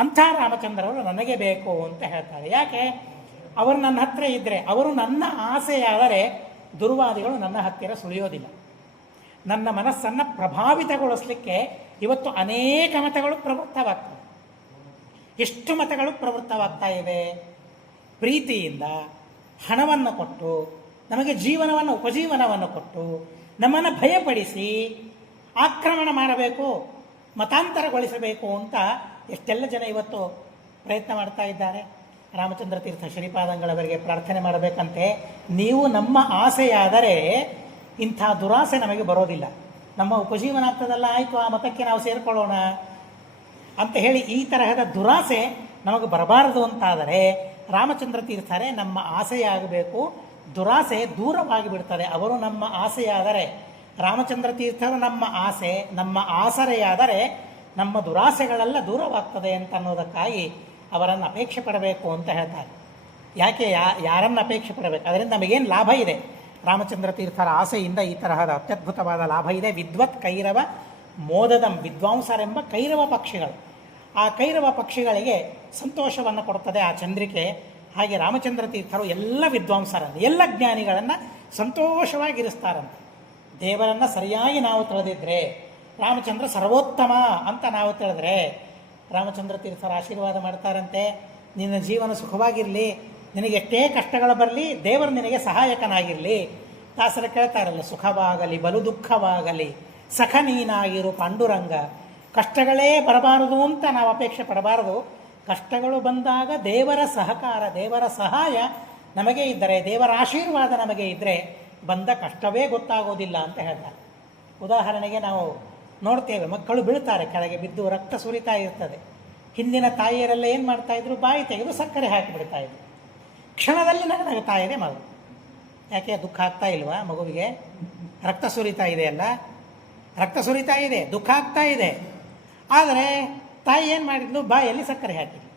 ಅಂಥ ರಾಮಚಂದ್ರವರು ನನಗೆ ಬೇಕು ಅಂತ ಹೇಳ್ತಾರೆ. ಯಾಕೆ? ಅವರು ನನ್ನ ಹತ್ತಿರ ಇದ್ದರೆ, ಅವರು ನನ್ನ ಆಸೆಯಾದರೆ ದುರ್ವಾದಿಗಳು ನನ್ನ ಹತ್ತಿರ ಸುಳಿಯೋದಿಲ್ಲ. ನನ್ನ ಮನಸ್ಸನ್ನು ಪ್ರಭಾವಿತಗೊಳಿಸಲಿಕ್ಕೆ ಇವತ್ತು ಅನೇಕ ಮತಗಳು ಪ್ರವೃತ್ತವಾಗ್ತವೆ. ಎಷ್ಟು ಮತಗಳು ಪ್ರವೃತ್ತವಾಗ್ತಾ ಇವೆ? ಪ್ರೀತಿಯಿಂದ ಹಣವನ್ನು ಕೊಟ್ಟು, ನಮಗೆ ಜೀವನವನ್ನು, ಉಪಜೀವನವನ್ನು ಕೊಟ್ಟು, ನಮ್ಮನ್ನು ಭಯಪಡಿಸಿ ಆಕ್ರಮಣ ಮಾಡಬೇಕು, ಮತಾಂತರಗೊಳಿಸಬೇಕು ಅಂತ ಎಷ್ಟೆಲ್ಲ ಜನ ಇವತ್ತು ಪ್ರಯತ್ನ ಮಾಡ್ತಾ ಇದ್ದಾರೆ. ರಾಮಚಂದ್ರ ತೀರ್ಥ ಶ್ರೀಪಾದಂಗಳವರಿಗೆ ಪ್ರಾರ್ಥನೆ ಮಾಡಬೇಕಂತೆ, ನೀವು ನಮ್ಮ ಆಸೆಯಾದರೆ ಇಂಥ ದುರಾಸೆ ನಮಗೆ ಬರೋದಿಲ್ಲ, ನಮ್ಮ ಉಪಜೀವನ ಆಗ್ತದಲ್ಲ, ಆಯಿತು ಆ ಮತಕ್ಕೆ ನಾವು ಸೇರಿಕೊಳ್ಳೋಣ ಅಂತ ಹೇಳಿ ಈ ತರಹದ ದುರಾಸೆ ನಮಗೆ ಬರಬಾರದು ಅಂತಾದರೆ ರಾಮಚಂದ್ರ ತೀರ್ಥರೇ ನಮ್ಮ ಆಸೆಯಾಗಬೇಕು, ದುರಾಸೆ ದೂರವಾಗಿ ಬಿಡ್ತದೆ. ಅವರು ನಮ್ಮ ಆಸೆಯಾದರೆ, ರಾಮಚಂದ್ರ ತೀರ್ಥರು ನಮ್ಮ ಆಸೆ, ನಮ್ಮ ಆಸರೆಯಾದರೆ ನಮ್ಮ ದುರಾಸೆಗಳೆಲ್ಲ ದೂರವಾಗ್ತದೆ ಅಂತ ಅನ್ನೋದಕ್ಕಾಗಿ ಅವರನ್ನು ಅಪೇಕ್ಷೆ ಪಡಬೇಕು ಅಂತ ಹೇಳ್ತಾರೆ. ಯಾಕೆ ಯಾರನ್ನು ಅಪೇಕ್ಷೆ ಪಡಬೇಕು? ಅದರಿಂದ ನಮಗೇನು ಲಾಭ ಇದೆ? ರಾಮಚಂದ್ರ ತೀರ್ಥರ ಆಸೆಯಿಂದ ಈ ತರಹದ ಅತ್ಯದ್ಭುತವಾದ ಲಾಭ ಇದೆ. ವಿದ್ವತ್ ಕೈರವ ಮೋದದಂ, ವಿದ್ವಾಂಸರೆಂಬ ಕೈರವ ಪಕ್ಷಿಗಳು, ಆ ಕೈರವ ಪಕ್ಷಿಗಳಿಗೆ ಸಂತೋಷವನ್ನು ಕೊಡುತ್ತದೆ ಆ ಚಂದ್ರಿಕೆ. ಹಾಗೆ ರಾಮಚಂದ್ರ ತೀರ್ಥರು ಎಲ್ಲ ವಿದ್ವಾಂಸರನ್ನು, ಎಲ್ಲ ಜ್ಞಾನಿಗಳನ್ನು ಸಂತೋಷವಾಗಿರಿಸ್ತಾರಂತೆ. ದೇವರನ್ನು ಸರಿಯಾಗಿ ನಾವು ತಿಳಿದಿದ್ರೆ, ರಾಮಚಂದ್ರ ಸರ್ವೋತ್ತಮ ಅಂತ ನಾವು ತಿಳಿದ್ರೆ ರಾಮಚಂದ್ರ ತೀರ್ಥರ ಆಶೀರ್ವಾದ ಮಾಡ್ತಾರಂತೆ, ನಿನ್ನ ಜೀವನ ಸುಖವಾಗಿರಲಿ, ನಿನಗೆ ಎಷ್ಟೇ ಕಷ್ಟಗಳು ಬರಲಿ ದೇವರು ನಿನಗೆ ಸಹಾಯಕನಾಗಿರಲಿ. ದಾಸರ ಕೇಳ್ತಾರಲ್ಲ, ಸುಖವಾಗಲಿ ಬಲು ದುಃಖವಾಗಲಿ ಸಖ ನೀನಾಗಿರು ಪಾಂಡುರಂಗ. ಕಷ್ಟಗಳೇ ಬರಬಾರದು ಅಂತ ನಾವು ಅಪೇಕ್ಷೆ ಪಡಬಾರದು. ಕಷ್ಟಗಳು ಬಂದಾಗ ದೇವರ ಸಹಕಾರ, ದೇವರ ಸಹಾಯ ನಮಗೆ ಇದ್ದರೆ, ದೇವರ ಆಶೀರ್ವಾದ ನಮಗೆ ಇದ್ದರೆ ಬಂದ ಕಷ್ಟವೇ ಗೊತ್ತಾಗೋದಿಲ್ಲ ಅಂತ ಹೇಳ್ತಾರೆ. ಉದಾಹರಣೆಗೆ ನಾವು ನೋಡ್ತೇವೆ, ಮಕ್ಕಳು ಬೀಳ್ತಾರೆ, ಕೆಳಗೆ ಬಿದ್ದು ರಕ್ತ ಸುರಿತಾ ಇರ್ತದೆ. ಹಿಂದಿನ ತಾಯಿಯರೆಲ್ಲ ಏನು ಮಾಡ್ತಾಯಿದ್ರು? ಬಾಯಿ ತೆಗೆದು ಸಕ್ಕರೆ ಹಾಕಿಬಿಡ್ತಾ ಇದ್ರು. ಕ್ಷಣದಲ್ಲಿ ನಗುತ್ತಾ ಇದೆ ಮಗು. ಯಾಕೆ? ದುಃಖ ಆಗ್ತಾ ಇಲ್ವಾ ಮಗುವಿಗೆ? ರಕ್ತ ಸುರಿತಾ ಇದೆ ಅಲ್ಲ, ರಕ್ತ ಸುರಿತಾ ಇದೆ, ದುಃಖ ಆಗ್ತಾ ಇದೆ. ಆದರೆ ತಾಯಿ ಏನು ಮಾಡಿದ್ಲು? ಬಾಯಲ್ಲಿ ಸಕ್ಕರೆ ಹಾಕಿದ್ಲು.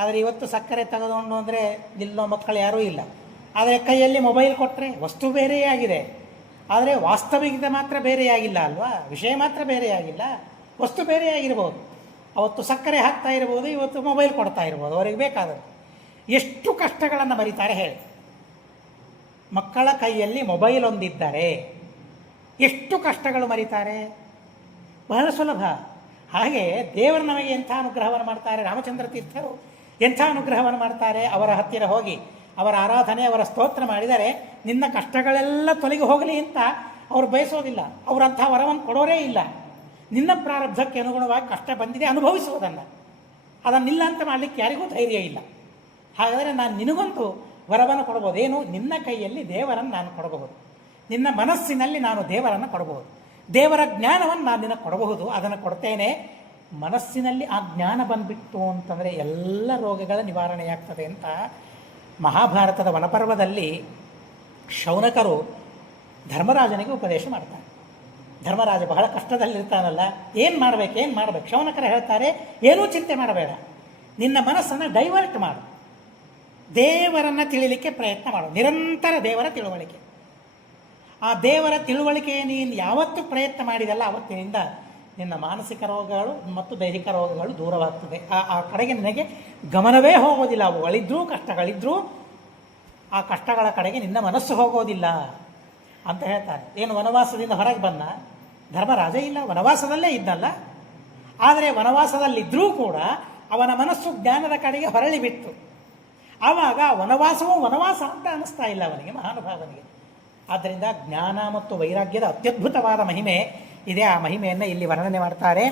ಆದರೆ ಇವತ್ತು ಸಕ್ಕರೆ ತೆಗೆದುಕೊಂಡು ಅಂದರೆ ನಿಲ್ಲೋ ಮಕ್ಕಳು ಯಾರೂ ಇಲ್ಲ. ಆದರೆ ಕೈಯಲ್ಲಿ ಮೊಬೈಲ್ ಕೊಟ್ಟರೆ ವಸ್ತು ಬೇರೆಯೇ ಆಗಿದೆ, ಆದರೆ ವಾಸ್ತವಿಕತೆ ಮಾತ್ರ ಬೇರೆಯಾಗಿಲ್ಲ ಅಲ್ವಾ? ವಿಷಯ ಮಾತ್ರ ಬೇರೆಯಾಗಿಲ್ಲ, ವಸ್ತು ಬೇರೆಯಾಗಿರ್ಬೋದು. ಅವತ್ತು ಸಕ್ಕರೆ ಹಾಕ್ತಾ ಇರ್ಬೋದು, ಇವತ್ತು ಮೊಬೈಲ್ ಕೊಡ್ತಾ ಇರ್ಬೋದು ಅವರಿಗೆ ಬೇಕಾದದ್ದು. ಎಷ್ಟು ಕಷ್ಟಗಳನ್ನು ಮರಿತಾರೆ ಹೇಳಿ. ಮಕ್ಕಳ ಕೈಯಲ್ಲಿ ಮೊಬೈಲ್ ಒಂದಿದ್ದರೆ ಎಷ್ಟು ಕಷ್ಟಗಳು ಮರಿತಾರೆ, ಬಹಳ ಸುಲಭ. ಹಾಗೆ ದೇವರು ನಮಗೆ ಎಂಥ ಅನುಗ್ರಹವನ್ನು ಮಾಡ್ತಾರೆ, ರಾಮಚಂದ್ರ ತೀರ್ಥರು ಎಂಥ ಅನುಗ್ರಹವನ್ನು ಮಾಡ್ತಾರೆ. ಅವರ ಹತ್ತಿರ ಹೋಗಿ ಅವರ ಆರಾಧನೆ, ಅವರ ಸ್ತೋತ್ರ ಮಾಡಿದರೆ ನಿನ್ನ ಕಷ್ಟಗಳೆಲ್ಲ ತೊಲಗಿ ಹೋಗಲಿ ಅಂತ ಅವರು ಬಯಸೋದಿಲ್ಲ. ಅವರಂಥ ವರವನ್ನು ಕೊಡೋರೇ ಇಲ್ಲ. ನಿನ್ನ ಪ್ರಾರಬ್ಧಕ್ಕೆ ಅನುಗುಣವಾಗಿ ಕಷ್ಟ ಬಂದಿದೆ, ಅನುಭವಿಸುವುದನ್ನು, ಅದನ್ನಿಲ್ಲ ಅಂತ ಮಾಡಲಿಕ್ಕೆ ಯಾರಿಗೂ ಧೈರ್ಯ ಇಲ್ಲ. ಹಾಗಾದರೆ ನಾನು ನಿನಗೊಂದು ವರವನ್ನು ಕೊಡಬಹುದು. ಏನು? ನಿನ್ನ ಕೈಯಲ್ಲಿ ದೇವರನ್ನು ನಾನು ಕೊಡಬಹುದು, ನಿನ್ನ ಮನಸ್ಸಿನಲ್ಲಿ ನಾನು ದೇವರನ್ನು ಕೊಡಬಹುದು, ದೇವರ ಜ್ಞಾನವನ್ನು ನಾನು ನಿನಗೆ ಕೊಡಬಹುದು, ಅದನ್ನು ಕೊಡ್ತೇನೆ. ಮನಸ್ಸಿನಲ್ಲಿ ಆ ಜ್ಞಾನ ಬಂದುಬಿಟ್ಟು ಅಂತಂದರೆ ಎಲ್ಲ ರೋಗಗಳ ನಿವಾರಣೆಯಾಗ್ತದೆ ಅಂತ ಮಹಾಭಾರತದ ವನಪರ್ವದಲ್ಲಿ ಶೌನಕರು ಧರ್ಮರಾಜನಿಗೆ ಉಪದೇಶ ಮಾಡ್ತಾರೆ. ಧರ್ಮರಾಜ ಬಹಳ ಕಷ್ಟದಲ್ಲಿರ್ತಾನಲ್ಲ, ಏನು ಮಾಡಬೇಕು? ಶೌನಕರು ಹೇಳ್ತಾರೆ, ಏನೂ ಚಿಂತೆ ಮಾಡಬೇಡ, ನಿನ್ನ ಮನಸ್ಸನ್ನು ಡೈವರ್ಟ್ ಮಾಡು, ದೇವರನ್ನು ತಿಳಿಲಿಕ್ಕೆ ಪ್ರಯತ್ನ ಮಾಡು, ನಿರಂತರ ದೇವರ ತಿಳುವಳಿಕೆ. ಆ ದೇವರ ತಿಳುವಳಿಕೆ ನೀನು ಯಾವತ್ತು ಪ್ರಯತ್ನ ಮಾಡಿದಲ್ಲ, ಆವತ್ತಿನಿಂದ ನಿನ್ನ ಮಾನಸಿಕ ರೋಗಗಳು ಮತ್ತು ದೈಹಿಕ ರೋಗಗಳು ದೂರವಾಗ್ತದೆ. ಆ ಕಡೆಗೆ ನಿನಗೆ ಗಮನವೇ ಹೋಗೋದಿಲ್ಲ. ಅವುಗಳಿದ್ರೂ ಕಷ್ಟಗಳಿದ್ರೂ ಆ ಕಷ್ಟಗಳ ಕಡೆಗೆ ನಿನ್ನ ಮನಸ್ಸು ಹೋಗೋದಿಲ್ಲ ಅಂತ ಹೇಳ್ತಾರೆ. ಏನು ವನವಾಸದಿಂದ ಹೊರಗೆ ಬಂದ ಧರ್ಮರಾಜ? ಇಲ್ಲ, ವನವಾಸದಲ್ಲೇ ಇದ್ದಲ್ಲ. ಆದರೆ ವನವಾಸದಲ್ಲಿದ್ದರೂ ಕೂಡ ಅವನ ಮನಸ್ಸು ಜ್ಞಾನದ ಕಡೆಗೆ ಹೊರಳಿ ಬಿಟ್ಟು ಆವಾಗ ವನವಾಸವೂ ವನವಾಸ ಅಂತ ಅನ್ನಿಸ್ತಾ ಇಲ್ಲ ಅವನಿಗೆ, ಮಹಾನುಭಾವನಿಗೆ. ಆದ್ದರಿಂದ ಜ್ಞಾನ ಮತ್ತು ವೈರಾಗ್ಯದ ಅತ್ಯದ್ಭುತವಾದ ಮಹಿಮೆ ಇದೆ. ಆ ಮಹಿಮೆಯನ್ನು ಇಲ್ಲಿ ವರ್ಣನೆ ಮಾಡ್ತಾರೆ.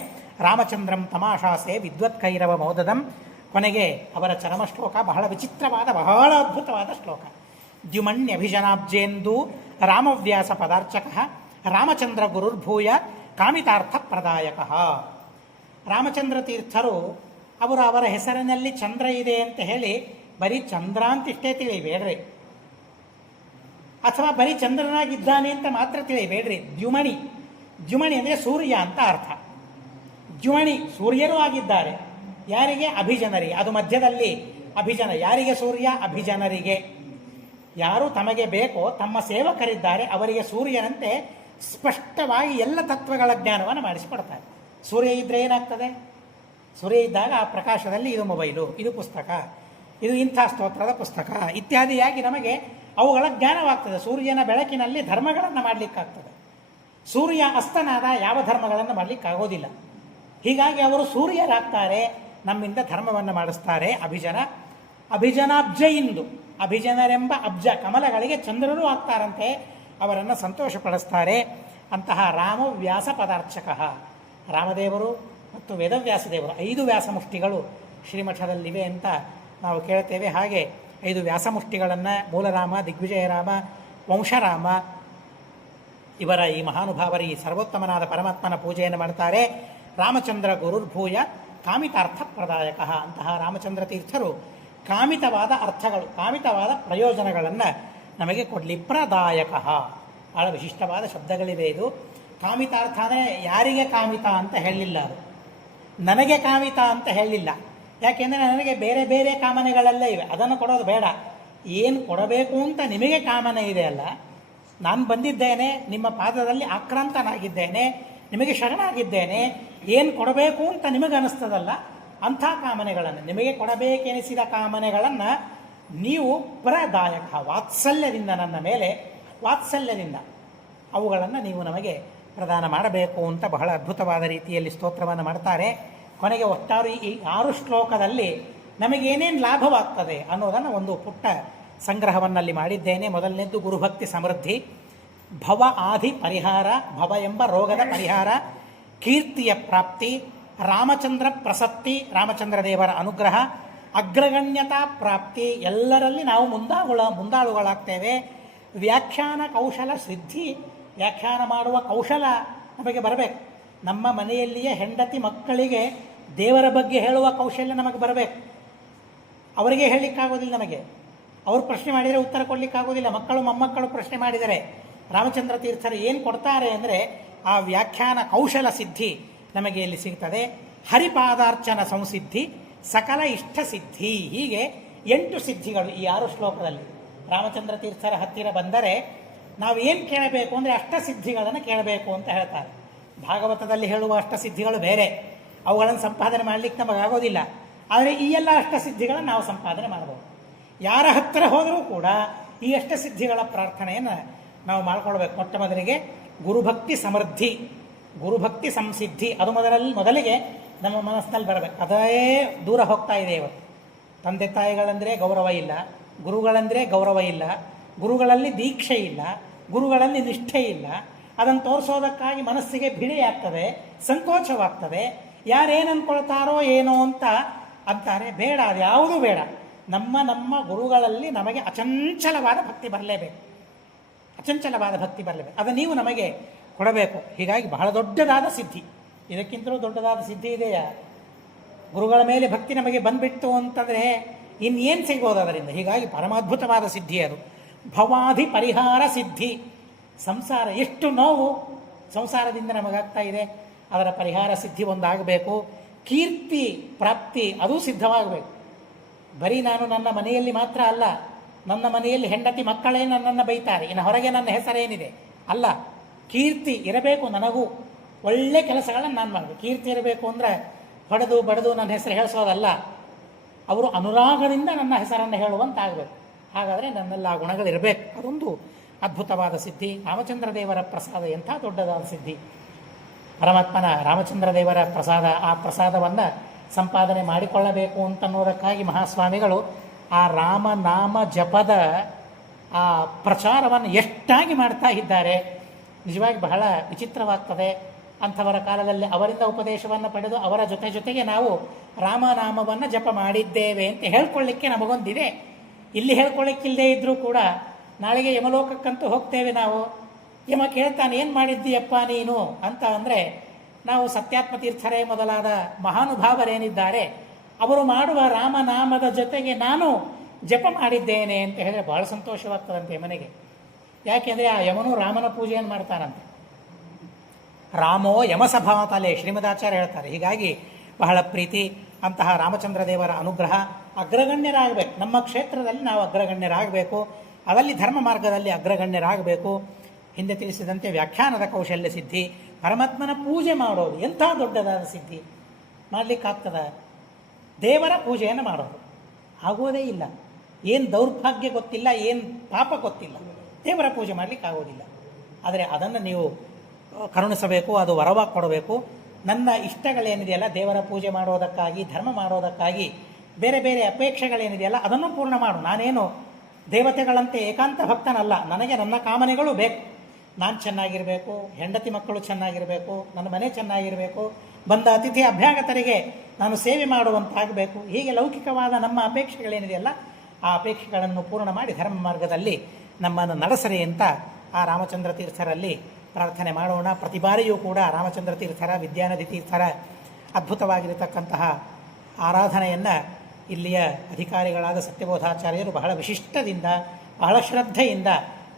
ರಾಮಚಂದ್ರಂ ತಮಾಶಾಸೆ ವಿದ್ವತ್ ಕೈರವ ಮೋದದಂ. ಕೊನೆಗೆ ಅವರ ಚರಮ ಶ್ಲೋಕ ಬಹಳ ವಿಚಿತ್ರವಾದ, ಬಹಳ ಅದ್ಭುತವಾದ ಶ್ಲೋಕ. ದ್ಯುಮಣ್ಯಭಿಜನಾಬ್ಜೇಂದು ರಾಮವ್ಯಾಸ ಪದಾರ್ಚಕ ರಾಮಚಂದ್ರ ಗುರುರ್ಭೂಯ ಕಾಮಿತಾರ್ಥ ಪ್ರದಾಯಕ. ರಾಮಚಂದ್ರ ತೀರ್ಥರು ಅವರು ಅವರ ಹೆಸರಿನಲ್ಲಿ ಚಂದ್ರ ಇದೆ ಅಂತ ಹೇಳಿ ಬರೀ ಚಂದ್ರ ಅಂತಿಷ್ಟೇ ತಿಳಿಬೇಡ್ರಿ, ಅಥವಾ ಬರೀ ಚಂದ್ರನಾಗಿದ್ದಾನೆ ಅಂತ ಮಾತ್ರ ತಿಳಿಬೇಡ್ರಿ. ದ್ಯುಮಣಿ, ದ್ಯುಮಣಿ ಅಂದರೆ ಸೂರ್ಯ ಅಂತ ಅರ್ಥ. ದ್ಯುಮಣಿ, ಸೂರ್ಯನೂ ಆಗಿದ್ದಾರೆ. ಯಾರಿಗೆ? ಅಭಿಜನರಿಗೆ. ಅದು ಮಧ್ಯದಲ್ಲಿ ಅಭಿಜನ. ಯಾರಿಗೆ ಸೂರ್ಯ? ಅಭಿಜನರಿಗೆ. ಯಾರು ತಮಗೆ ಬೇಕೋ ತಮ್ಮ ಸೇವಕರಿದ್ದಾರೆ ಅವರಿಗೆ ಸೂರ್ಯನಂತೆ ಸ್ಪಷ್ಟವಾಗಿ ಎಲ್ಲ ತತ್ವಗಳ ಜ್ಞಾನವನ್ನು ಮಾಡಿಸಿಕೊಡ್ತಾರೆ. ಸೂರ್ಯ ಇದ್ದರೆ ಏನಾಗ್ತದೆ? ಸೂರ್ಯ ಇದ್ದಾಗ ಆ ಪ್ರಕಾಶದಲ್ಲಿ ಇದು ಮೊಬೈಲು, ಇದು ಪುಸ್ತಕ, ಇದು ಇಂಥ ಸ್ತೋತ್ರದ ಪುಸ್ತಕ ಇತ್ಯಾದಿಯಾಗಿ ನಮಗೆ ಅವುಗಳ ಜ್ಞಾನವಾಗ್ತದೆ. ಸೂರ್ಯನ ಬೆಳಕಿನಲ್ಲಿ ಧರ್ಮಗಳನ್ನು ಮಾಡಲಿಕ್ಕಾಗ್ತದೆ. ಸೂರ್ಯ ಅಸ್ತನಾದ ಯಾವ ಧರ್ಮಗಳನ್ನು ಮಾಡಲಿಕ್ಕಾಗೋದಿಲ್ಲ. ಹೀಗಾಗಿ ಅವರು ಸೂರ್ಯರಾಗ್ತಾರೆ, ನಮ್ಮಿಂದ ಧರ್ಮವನ್ನು ಮಾಡಿಸ್ತಾರೆ. ಅಭಿಜನಾಬ್ಜ ಇಂದು, ಅಭಿಜನರೆಂಬ ಅಬ್ಜ ಕಮಲಗಳಿಗೆ ಚಂದ್ರರೂ ಆಗ್ತಾರಂತೆ, ಅವರನ್ನು ಸಂತೋಷಪಡಿಸ್ತಾರೆ. ಅಂತಹ ರಾಮವ್ಯಾಸ ಪದಾರ್ಚಕ, ರಾಮದೇವರು ಮತ್ತು ವೇದವ್ಯಾಸದೇವರು 5 ವ್ಯಾಸಮುಷ್ಟಿಗಳು ಶ್ರೀಮಠದಲ್ಲಿವೆ ಅಂತ ನಾವು ಕೇಳ್ತೇವೆ. ಹಾಗೆ 5 ವ್ಯಾಸಮುಷ್ಟಿಗಳನ್ನು ಮೂಲರಾಮ, ದಿಗ್ವಿಜಯರಾಮ, ವಂಶರಾಮ ಇವರ ಈ ಮಹಾನುಭಾವರ ಈ ಸರ್ವೋತ್ತಮನಾದ ಪರಮಾತ್ಮನ ಪೂಜೆಯನ್ನು ಮಾಡ್ತಾರೆ. ರಾಮಚಂದ್ರ ಗುರುರ್ಭೂಯ ಕಾಮಿತಾರ್ಥ ಪ್ರದಾಯಕ. ಅಂತಹ ರಾಮಚಂದ್ರ ತೀರ್ಥರು ಕಾಮಿತವಾದ ಅರ್ಥಗಳು, ಕಾಮಿತವಾದ ಪ್ರಯೋಜನಗಳನ್ನು ನಮಗೆ ಕೊಡಲಿ. ಪ್ರದಾಯಕ, ಬಹಳ ವಿಶಿಷ್ಟವಾದ ಶಬ್ದಗಳಿವೆ ಇದು. ಕಾಮಿತಾರ್ಥ ಅಂದರೆ ಯಾರಿಗೆ ಕಾಮಿತ ಅಂತ ಹೇಳಲಿಲ್ಲ, ಅದು ನನಗೆ ಕಾಮಿತ ಅಂತ ಹೇಳಲಿಲ್ಲ. ಯಾಕೆಂದರೆ ನನಗೆ ಬೇರೆ ಬೇರೆ ಕಾಮನೆಗಳೆಲ್ಲ ಇವೆ, ಅದನ್ನು ಕೊಡೋದು ಬೇಡ. ಏನು ಕೊಡಬೇಕು ಅಂತ ನಿಮಗೆ ಕಾಮನೆ ಇದೆ ಅಲ್ಲ, ನಾನು ಬಂದಿದ್ದೇನೆ, ನಿಮ್ಮ ಪಾದದಲ್ಲಿ ಆಕ್ರಾಂತನಾಗಿದ್ದೇನೆ, ನಿಮಗೆ ಶರಣಾಗಿದ್ದೇನೆ, ಏನು ಕೊಡಬೇಕು ಅಂತ ನಿಮಗೆ ಅನ್ನಿಸ್ತದಲ್ಲ, ಅಂಥ ಕಾಮನೆಗಳನ್ನು, ನಿಮಗೆ ಕೊಡಬೇಕೆನಿಸಿದ ಕಾಮನೆಗಳನ್ನು ನೀವು ಪ್ರದಾಯಕ, ವಾತ್ಸಲ್ಯದಿಂದ, ನನ್ನ ಮೇಲೆ ವಾತ್ಸಲ್ಯದಿಂದ ಅವುಗಳನ್ನು ನೀವು ನಮಗೆ ಪ್ರದಾನ ಮಾಡಬೇಕು ಅಂತ ಬಹಳ ಅದ್ಭುತವಾದ ರೀತಿಯಲ್ಲಿ ಸ್ತೋತ್ರವನ್ನು ಮಾಡ್ತಾರೆ. ಕೊನೆಗೆ ಒಟ್ಟಾರೆ ಈ 6 ಶ್ಲೋಕದಲ್ಲಿ ನಮಗೇನೇನು ಲಾಭವಾಗ್ತದೆ ಅನ್ನೋದನ್ನು ಒಂದು ಪುಟ್ಟ ಸಂಗ್ರಹವನ್ನಲ್ಲಿ ಮಾಡಿದ್ದೇನೆ. ಮೊದಲನೇದ್ದು ಗುರುಭಕ್ತಿ ಸಮೃದ್ಧಿ, ಭವ ಆದಿ ಪರಿಹಾರ, ಭವ ಎಂಬ ರೋಗದ ಪರಿಹಾರ, ಕೀರ್ತಿಯ ಪ್ರಾಪ್ತಿ, ರಾಮಚಂದ್ರ ಪ್ರಸಕ್ತಿ, ರಾಮಚಂದ್ರ ದೇವರ ಅನುಗ್ರಹ, ಅಗ್ರಗಣ್ಯತಾ ಪ್ರಾಪ್ತಿ, ಎಲ್ಲರಲ್ಲಿ ನಾವು ಮುಂದಾಳುಗಳಾಗ್ತೇವೆ. ವ್ಯಾಖ್ಯಾನ ಕೌಶಲ ಸಿದ್ಧಿ, ವ್ಯಾಖ್ಯಾನ ಮಾಡುವ ಕೌಶಲ ನಮಗೆ ಬರಬೇಕು. ನಮ್ಮ ಮನೆಯಲ್ಲಿಯೇ ಹೆಂಡತಿ ಮಕ್ಕಳಿಗೆ ದೇವರ ಬಗ್ಗೆ ಹೇಳುವ ಕೌಶಲ್ಯ ನಮಗೆ ಬರಬೇಕು. ಅವರಿಗೆ ಹೇಳಲಿಕ್ಕಾಗೋದಿಲ್ಲ, ನಮಗೆ ಅವರು ಪ್ರಶ್ನೆ ಮಾಡಿದರೆ ಉತ್ತರ ಕೊಡಲಿಕ್ಕಾಗೋದಿಲ್ಲ. ಮಕ್ಕಳು ಮೊಮ್ಮಕ್ಕಳು ಪ್ರಶ್ನೆ ಮಾಡಿದರೆ ರಾಮಚಂದ್ರ ತೀರ್ಥರು ಏನು ಕೊಡ್ತಾರೆ ಅಂದರೆ ಆ ವ್ಯಾಖ್ಯಾನ ಕೌಶಲ ಸಿದ್ಧಿ ನಮಗೆ ಇಲ್ಲಿ ಸಿಗ್ತದೆ. ಹರಿಪಾದಾರ್ಚನ ಸಂಸಿದ್ಧಿ, ಸಕಲ ಇಷ್ಟ ಸಿದ್ಧಿ, ಹೀಗೆ 8 ಸಿದ್ಧಿಗಳು ಈ 6 ಶ್ಲೋಕದಲ್ಲಿ. ರಾಮಚಂದ್ರ ತೀರ್ಥರ ಹತ್ತಿರ ಬಂದರೆ ನಾವೇನು ಕೇಳಬೇಕು ಅಂದರೆ ಅಷ್ಟಸಿದ್ಧಿಗಳನ್ನು ಕೇಳಬೇಕು ಅಂತ ಹೇಳ್ತಾರೆ. ಭಾಗವತದಲ್ಲಿ ಹೇಳುವ ಅಷ್ಟಸಿದ್ಧಿಗಳು ಬೇರೆ, ಅವುಗಳನ್ನು ಸಂಪಾದನೆ ಮಾಡಲಿಕ್ಕೆ ನಮಗಾಗೋದಿಲ್ಲ. ಆದರೆ ಈ ಎಲ್ಲ ಅಷ್ಟಸಿದ್ಧಿಗಳನ್ನು ನಾವು ಸಂಪಾದನೆ ಮಾಡಬಹುದು. ಯಾರ ಹತ್ತಿರ ಹೋದರೂ ಕೂಡ ಈ ಅಷ್ಟಸಿದ್ಧಿಗಳ ಪ್ರಾರ್ಥನೆಯನ್ನು ನಾವು ಮಾಡ್ಕೊಳ್ಬೇಕು. ಮೊಟ್ಟ ಮೊದಲಿಗೆ ಗುರುಭಕ್ತಿ ಸಮೃದ್ಧಿ, ಗುರುಭಕ್ತಿ ಸಂಸಿದ್ಧಿ, ಅದು ಮೊದಲಿಗೆ ನಮ್ಮ ಮನಸ್ಸಿನಲ್ಲಿ ಬರಬೇಕು. ಅದೇ ದೂರ ಹೋಗ್ತಾ ಇದೆ ಇವತ್ತು. ತಂದೆ ತಾಯಿಗಳಂದರೆ ಗೌರವ ಇಲ್ಲ, ಗುರುಗಳಂದರೆ ಗೌರವ ಇಲ್ಲ, ಗುರುಗಳಲ್ಲಿ ದೀಕ್ಷೆ ಇಲ್ಲ, ಗುರುಗಳಲ್ಲಿ ನಿಷ್ಠೆ ಇಲ್ಲ. ಅದನ್ನು ತೋರಿಸೋದಕ್ಕಾಗಿ ಮನಸ್ಸಿಗೆ ಬಿಡಿಯಾಗ್ತದೆ, ಸಂಕೋಚವಾಗ್ತದೆ. ಯಾರೇನು ಅಂದ್ಕೊಳ್ತಾರೋ ಏನೋ ಅಂತ ಅಂತಾರೆ. ಬೇಡ, ಅದು ಯಾವುದೂ ಬೇಡ. ನಮ್ಮ ಗುರುಗಳಲ್ಲಿ ನಮಗೆ ಅಚಂಚಲವಾದ ಭಕ್ತಿ ಬರಲೇಬೇಕು, ಅಚಂಚಲವಾದ ಭಕ್ತಿ ಬರಲೇಬೇಕು. ಅದು ನೀವು ನಮಗೆ ಕೊಡಬೇಕು. ಹೀಗಾಗಿ ಬಹಳ ದೊಡ್ಡದಾದ ಸಿದ್ಧಿ, ಇದಕ್ಕಿಂತಲೂ ದೊಡ್ಡದಾದ ಸಿದ್ಧಿ ಇದೆಯಾ? ಗುರುಗಳ ಮೇಲೆ ಭಕ್ತಿ ನಮಗೆ ಬಂದ್ಬಿಟ್ಟು ಅಂತಂದರೆ ಇನ್ನೇನು ಸಿಗ್ಬೋದು ಅದರಿಂದ? ಹೀಗಾಗಿ ಪರಮಾದ್ಭುತವಾದ ಸಿದ್ಧಿ ಅದು. ಭವಾಧಿ ಪರಿಹಾರ ಸಿದ್ಧಿ. ಸಂಸಾರ ಎಷ್ಟು ನೋವು ಸಂಸಾರದಿಂದ ನಮಗಾಗ್ತಾ ಇದೆ, ಅದರ ಪರಿಹಾರ ಸಿದ್ಧಿ ಒಂದಾಗಬೇಕು. ಕೀರ್ತಿ ಪ್ರಾಪ್ತಿ ಅದು ಸಿದ್ಧವಾಗಬೇಕು. ಬರೀ ನಾನು ನನ್ನ ಮನೆಯಲ್ಲಿ ಮಾತ್ರ ಅಲ್ಲ, ನನ್ನ ಮನೆಯಲ್ಲಿ ಹೆಂಡತಿ ಮಕ್ಕಳೇ ನನ್ನನ್ನು ಬೈತಾರೆ, ಇನ್ನು ಹೊರಗೆ ನನ್ನ ಹೆಸರೇನಿದೆ ಅಲ್ಲ. ಕೀರ್ತಿ ಇರಬೇಕು ನನಗೂ, ಒಳ್ಳೆ ಕೆಲಸಗಳನ್ನು ನಾನು ಮಾಡಬೇಕು. ಕೀರ್ತಿ ಇರಬೇಕು ಅಂದರೆ ಹೊಡೆದು ಬಡಿದು ನನ್ನ ಹೆಸರು ಹೇಳಿಸೋದಲ್ಲ, ಅವರು ಅನುರಾಗದಿಂದ ನನ್ನ ಹೆಸರನ್ನು ಹೇಳುವಂತಾಗಬೇಕು. ಹಾಗಾದರೆ ನನ್ನೆಲ್ಲ ಆ ಗುಣಗಳಿರಬೇಕು. ಅದೊಂದು ಅದ್ಭುತವಾದ ಸಿದ್ಧಿ. ರಾಮಚಂದ್ರ ದೇವರ ಪ್ರಸಾದ ಎಂಥ ದೊಡ್ಡದಾದ ಸಿದ್ಧಿ. ಪರಮಾತ್ಮನ ರಾಮಚಂದ್ರ ದೇವರ ಪ್ರಸಾದ, ಆ ಪ್ರಸಾದವನ್ನು ಸಂಪಾದನೆ ಮಾಡಿಕೊಳ್ಳಬೇಕು ಅಂತನ್ನೋದಕ್ಕಾಗಿ ಮಹಾಸ್ವಾಮಿಗಳು ಆ ರಾಮನಾಮ ಜಪದ ಆ ಪ್ರಚಾರವನ್ನು ಎಷ್ಟಾಗಿ ಮಾಡ್ತಾ ಇದ್ದಾರೆ. ನಿಜವಾಗಿ ಬಹಳ ವಿಚಿತ್ರವಾಗ್ತದೆ. ಅಂಥವರ ಕಾಲದಲ್ಲಿ ಅವರಿಂದ ಉಪದೇಶವನ್ನು ಪಡೆದು ಅವರ ಜೊತೆಗೆ ನಾವು ರಾಮನಾಮವನ್ನು ಜಪ ಮಾಡಿದ್ದೇವೆ ಅಂತ ಹೇಳ್ಕೊಳ್ಳಿಕ್ಕೆ ನಮಗೊಂದಿದೆ. ಇಲ್ಲಿ ಹೇಳ್ಕೊಳ್ಳಿಕ್ಕಿಲ್ಲದೆ ಇದ್ದರೂ ಕೂಡ ನಾಳೆಗೆ ಯಮಲೋಕಕ್ಕಂತೂ ಹೋಗ್ತೇವೆ ನಾವು. ಯಮ ಕೇಳ್ತಾನೆ, ಏನು ಮಾಡಿದ್ದೀಯಪ್ಪ ನೀನು ಅಂತ ಅಂದರೆ ನಾವು ಸತ್ಯಾತ್ಮ ತೀರ್ಥರೇ ಮೊದಲಾದ ಮಹಾನುಭಾವರೇನಿದ್ದಾರೆ ಅವರು ಮಾಡುವ ರಾಮನಾಮದ ಜೊತೆಗೆ ನಾನು ಜಪ ಮಾಡಿದ್ದೇನೆ ಅಂತ ಹೇಳಿದ್ರೆ ಬಹಳ ಸಂತೋಷವಾಗ್ತದಂತೆ ಯಮನಿಗೆ. ಯಾಕೆಂದರೆ ಆ ಯಮನು ರಾಮನ ಪೂಜೆಯನ್ನು ಮಾಡ್ತಾನಂತೆ. ರಾಮೋ ಯಮಸಭಾತಲೆ ಶ್ರೀಮದಾಚಾರ್ಯ ಹೇಳ್ತಾರೆ. ಹೀಗಾಗಿ ಬಹಳ ಪ್ರೀತಿ. ಅಂತಹ ರಾಮಚಂದ್ರ ದೇವರ ಅನುಗ್ರಹ ಅಗ್ರಗಣ್ಯರಾಗಬೇಕು. ನಮ್ಮ ಕ್ಷೇತ್ರದಲ್ಲಿ ನಾವು ಅಗ್ರಗಣ್ಯರಾಗಬೇಕು, ಅದರಲ್ಲಿ ಧರ್ಮ ಮಾರ್ಗದಲ್ಲಿ ಅಗ್ರಗಣ್ಯರಾಗಬೇಕು. ಹಿಂದೆ ತಿಳಿಸಿದಂತೆ ವ್ಯಾಖ್ಯಾನದ ಕೌಶಲ್ಯ ಸಿದ್ಧಿ, ಪರಮಾತ್ಮನ ಪೂಜೆ ಮಾಡೋದು ಎಂಥ ದೊಡ್ಡದಾದ ಸಿದ್ಧಿ. ಮಾಡಲಿಕ್ಕಾಗ್ತದ? ದೇವರ ಪೂಜೆಯನ್ನು ಮಾಡೋದು ಆಗೋದೇ ಇಲ್ಲ. ಏನು ದೌರ್ಭಾಗ್ಯ ಗೊತ್ತಿಲ್ಲ, ಏನು ಪಾಪ ಗೊತ್ತಿಲ್ಲ, ದೇವರ ಪೂಜೆ ಮಾಡಲಿಕ್ಕೆ ಆಗೋದಿಲ್ಲ. ಆದರೆ ಅದನ್ನು ನೀವು ಕರುಣಿಸಬೇಕು, ಅದು ವರವಾಗಿ ಕೊಡಬೇಕು. ನನ್ನ ಇಷ್ಟಗಳೇನಿದೆಯಲ್ಲ, ದೇವರ ಪೂಜೆ ಮಾಡೋದಕ್ಕಾಗಿ, ಧರ್ಮ ಮಾಡೋದಕ್ಕಾಗಿ ಬೇರೆ ಬೇರೆ ಅಪೇಕ್ಷೆಗಳೇನಿದೆಯಲ್ಲ ಅದನ್ನು ಪೂರ್ಣ ಮಾಡು. ನಾನೇನು ದೇವತೆಗಳಂತೆ ಏಕಾಂತ ಭಕ್ತನಲ್ಲ, ನನಗೆ ನನ್ನ ಕಾಮನೆಗಳು ಬೇಕು. ನಾನು ಚೆನ್ನಾಗಿರಬೇಕು, ಹೆಂಡತಿ ಮಕ್ಕಳು ಚೆನ್ನಾಗಿರಬೇಕು, ನನ್ನ ಮನೆ ಚೆನ್ನಾಗಿರಬೇಕು, ಬಂದ ಅತಿಥಿ ಅಭ್ಯಾಗತರಿಗೆ ನಾನು ಸೇವೆ ಮಾಡುವಂತಾಗಬೇಕು. ಹೀಗೆ ಲೌಕಿಕವಾದ ನಮ್ಮ ಅಪೇಕ್ಷೆಗಳೇನಿದೆಯಲ್ಲ ಆ ಅಪೇಕ್ಷೆಗಳನ್ನು ಪೂರ್ಣ ಮಾಡಿ ಧರ್ಮ ಮಾರ್ಗದಲ್ಲಿ ನಮ್ಮನ್ನು ನಡೆಸರಿ ಅಂತ ಆ ರಾಮಚಂದ್ರ ತೀರ್ಥರಲ್ಲಿ ಪ್ರಾರ್ಥನೆ ಮಾಡೋಣ. ಪ್ರತಿ ಬಾರಿಯೂ ಕೂಡ ರಾಮಚಂದ್ರ ತೀರ್ಥರ, ವಿದ್ಯಾನದಿ ತೀರ್ಥರ ಅದ್ಭುತವಾಗಿರತಕ್ಕಂತಹ ಆರಾಧನೆಯನ್ನು ಇಲ್ಲಿಯ ಅಧಿಕಾರಿಗಳಾದ ಸತ್ಯಬೋಧಾಚಾರ್ಯರು ಬಹಳ ವಿಶಿಷ್ಟದಿಂದ, ಬಹಳ ಶ್ರದ್ಧೆಯಿಂದ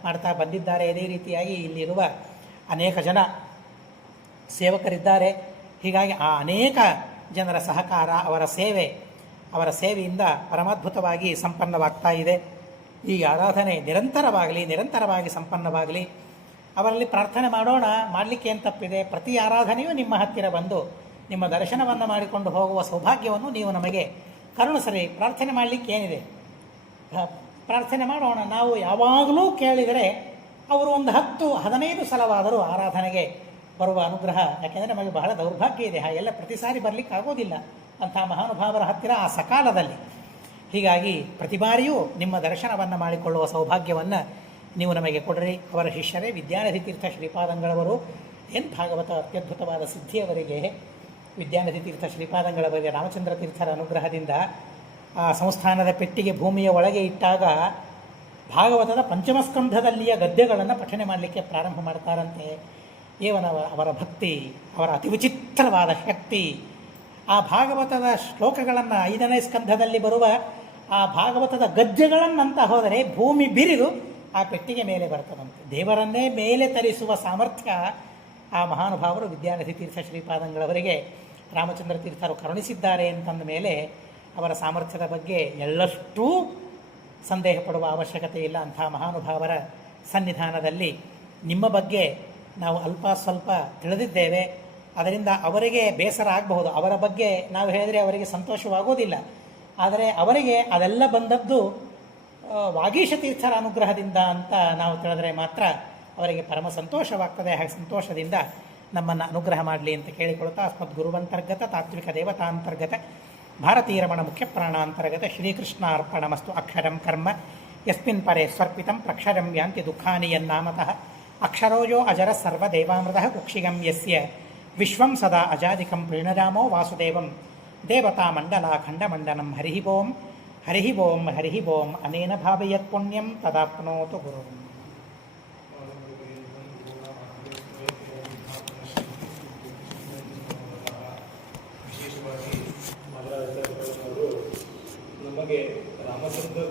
ಮಾಡ್ತಾ ಬಂದಿದ್ದಾರೆ. ಇದೇ ರೀತಿಯಾಗಿ ಇಲ್ಲಿರುವ ಅನೇಕ ಜನ ಸೇವಕರಿದ್ದಾರೆ. ಹೀಗಾಗಿ ಆ ಅನೇಕ ಜನರ ಸಹಕಾರ, ಅವರ ಸೇವೆಯಿಂದ ಪರಮಾದ್ಭುತವಾಗಿ ಸಂಪನ್ನವಾಗ್ತಾ ಇದೆ. ಈ ಆರಾಧನೆ ನಿರಂತರವಾಗಿ ಸಂಪನ್ನವಾಗಲಿ. ಅವರಲ್ಲಿ ಪ್ರಾರ್ಥನೆ ಮಾಡೋಣ. ಮಾಡಲಿಕ್ಕೆ ಏನು ತಪ್ಪಿದೆ? ಪ್ರತಿ ಆರಾಧನೆಯೂ ನಿಮ್ಮ ಹತ್ತಿರ ಬಂದು ನಿಮ್ಮ ದರ್ಶನವನ್ನು ಮಾಡಿಕೊಂಡು ಹೋಗುವ ಸೌಭಾಗ್ಯವನ್ನು ನೀವು ನಮಗೆ ಕರುಣಿಸರಿ. ಪ್ರಾರ್ಥನೆ ಮಾಡಲಿಕ್ಕೆ ಏನಿದೆ? ಪ್ರಾರ್ಥನೆ ಮಾಡೋಣ. ನಾವು ಯಾವಾಗಲೂ ಕೇಳಿದರೆ ಅವರು ಒಂದು 10-15 ಸಲವಾದರೂ ಆರಾಧನೆಗೆ ಬರುವ ಅನುಗ್ರಹ. ಯಾಕೆಂದರೆ ನಮಗೆ ಬಹಳ ದೌರ್ಭಾಗ್ಯ ಇದೆ, ಹಾಗೆಲ್ಲ ಪ್ರತಿ ಸಾರಿ ಬರಲಿಕ್ಕೆ ಆಗೋದಿಲ್ಲ ಅಂಥ ಮಹಾನುಭಾವರ ಹತ್ತಿರ ಆ ಸಕಾಲದಲ್ಲಿ. ಹೀಗಾಗಿ ಪ್ರತಿ ಬಾರಿಯೂ ನಿಮ್ಮ ದರ್ಶನವನ್ನು ಮಾಡಿಕೊಳ್ಳುವ ಸೌಭಾಗ್ಯವನ್ನು ನೀವು ನಮಗೆ ಕೊಡ್ರಿ. ಅವರ ಶಿಷ್ಯರೇ ವಿದ್ಯಾನದಿ ತೀರ್ಥ ಶ್ರೀಪಾದಂಗಳವರು. ಏನು ಭಾಗವತ ಅತ್ಯದ್ಭುತವಾದ ಸಿದ್ಧಿಯವರಿಗೆ ವಿದ್ಯಾನದಿ ತೀರ್ಥ ಶ್ರೀಪಾದಂಗಳವರಿಗೆ ರಾಮಚಂದ್ರ ತೀರ್ಥರ ಅನುಗ್ರಹದಿಂದ ಆ ಸಂಸ್ಥಾನದ ಪೆಟ್ಟಿಗೆ ಭೂಮಿಯ ಒಳಗೆ ಇಟ್ಟಾಗ ಭಾಗವತದ ಪಂಚಮಸ್ಕಂಧದಲ್ಲಿಯ ಗದ್ಯಗಳನ್ನು ಪಠನೆ ಮಾಡಲಿಕ್ಕೆ ಪ್ರಾರಂಭ ಮಾಡ್ತಾರಂತೆ. ಅವರ ಭಕ್ತಿ, ಅವರ ಅತಿ ವಿಚಿತ್ರವಾದ ಶಕ್ತಿ. ಆ ಭಾಗವತದ ಶ್ಲೋಕಗಳನ್ನು 5ನೇ ಸ್ಕಂಧದಲ್ಲಿ ಬರುವ ಆ ಭಾಗವತದ ಗದ್ಯಗಳನ್ನಂತ ಹೋದರೆ ಭೂಮಿ ಬಿರಿದು ಆ ಪೆಟ್ಟಿಗೆ ಮೇಲೆ ಬರ್ತದಂತೆ. ದೇವರನ್ನೇ ಮೇಲೆ ತರಿಸುವ ಸಾಮರ್ಥ್ಯ ಆ ಮಹಾನುಭಾವರು ವಿದ್ಯಾನದಿ ತೀರ್ಥ ಶ್ರೀಪಾದಂಗಳವರಿಗೆ ರಾಮಚಂದ್ರ ತೀರ್ಥರು ಕರುಣಿಸಿದ್ದಾರೆ ಅಂತಂದ ಮೇಲೆ ಅವರ ಸಾಮರ್ಥ್ಯದ ಬಗ್ಗೆ ಎಳ್ಳಷ್ಟೂ ಸಂದೇಹ ಪಡುವ ಅವಶ್ಯಕತೆ ಇಲ್ಲ. ಅಂಥ ಮಹಾನುಭಾವರ ಸನ್ನಿಧಾನದಲ್ಲಿ ನಿಮ್ಮ ಬಗ್ಗೆ ನಾವು ಅಲ್ಪ ಸ್ವಲ್ಪ ತಿಳಿದಿದ್ದೇವೆ. ಅದರಿಂದ ಅವರಿಗೆ ಬೇಸರ ಆಗಬಹುದು. ಅವರ ಬಗ್ಗೆ ನಾವು ಹೇಳಿದರೆ ಅವರಿಗೆ ಸಂತೋಷವಾಗೋದಿಲ್ಲ. ಆದರೆ ಅವರಿಗೆ ಅದೆಲ್ಲ ಬಂದದ್ದು ವಾಗೀಶ ತೀರ್ಥರ ಅನುಗ್ರಹದಿಂದ ಅಂತ ನಾವು ತಿಳಿದ್ರೆ ಮಾತ್ರ ಅವರಿಗೆ ಪರಮ ಸಂತೋಷವಾಗ್ತದೆ. ಹಾಗೆ ಸಂತೋಷದಿಂದ ನಮ್ಮನ್ನು ಅನುಗ್ರಹ ಮಾಡಲಿ ಅಂತ ಕೇಳಿಕೊಳ್ತಾ, ಅಸ್ಮದ್ ಗುರುವಂತರ್ಗತ ತಾತ್ವಿಕ ದೇವತಾಂತರ್ಗತ ಭಾರತೀರಮಣ ಮುಖ್ಯ ಪ್ರಾಣಾಂತರ್ಗತ ಶ್ರೀಕೃಷ್ಣಾರ್ಪಣಮಸ್ತು. ಅಕ್ಷರಂ ಕರ್ಮ ಯಸ್ಮಿನ್ ಪರೇ ಸ್ವರ್ಪಿತಂ ಪ್ರಕ್ಷರಂ ಯಾಂತಿ ದುಃಖಾನಿ ಯನ್ನಾಮತಃ ಅಕ್ಷರೋಜೋ ಅಜರ ಸರ್ವದೇವಾಮೃತಃ ಕುಕ್ಷಿಗಂ ಯಸ್ಯ ವಿಶ್ವಂ ಸದಾ ಅಜಾದಿಕಂ ಪ್ರೀಣರಾಮೋ ವಾಸುದೇವಂ ದೇವತಾಮಂಡಲಾಖಂಡಮಂಡನಂ ಹರಿಃ ಓಂ ಹರಿಃ ಓಂ ಹರಿಃ ಓಂ ಅನೇನ ಭಾವಯತ್ ಪುಣ್ಯಂ ತದಾಪ್ನೋತು ಗುರು. ನಮಗೆ ರಾಮಚಂದ್ರ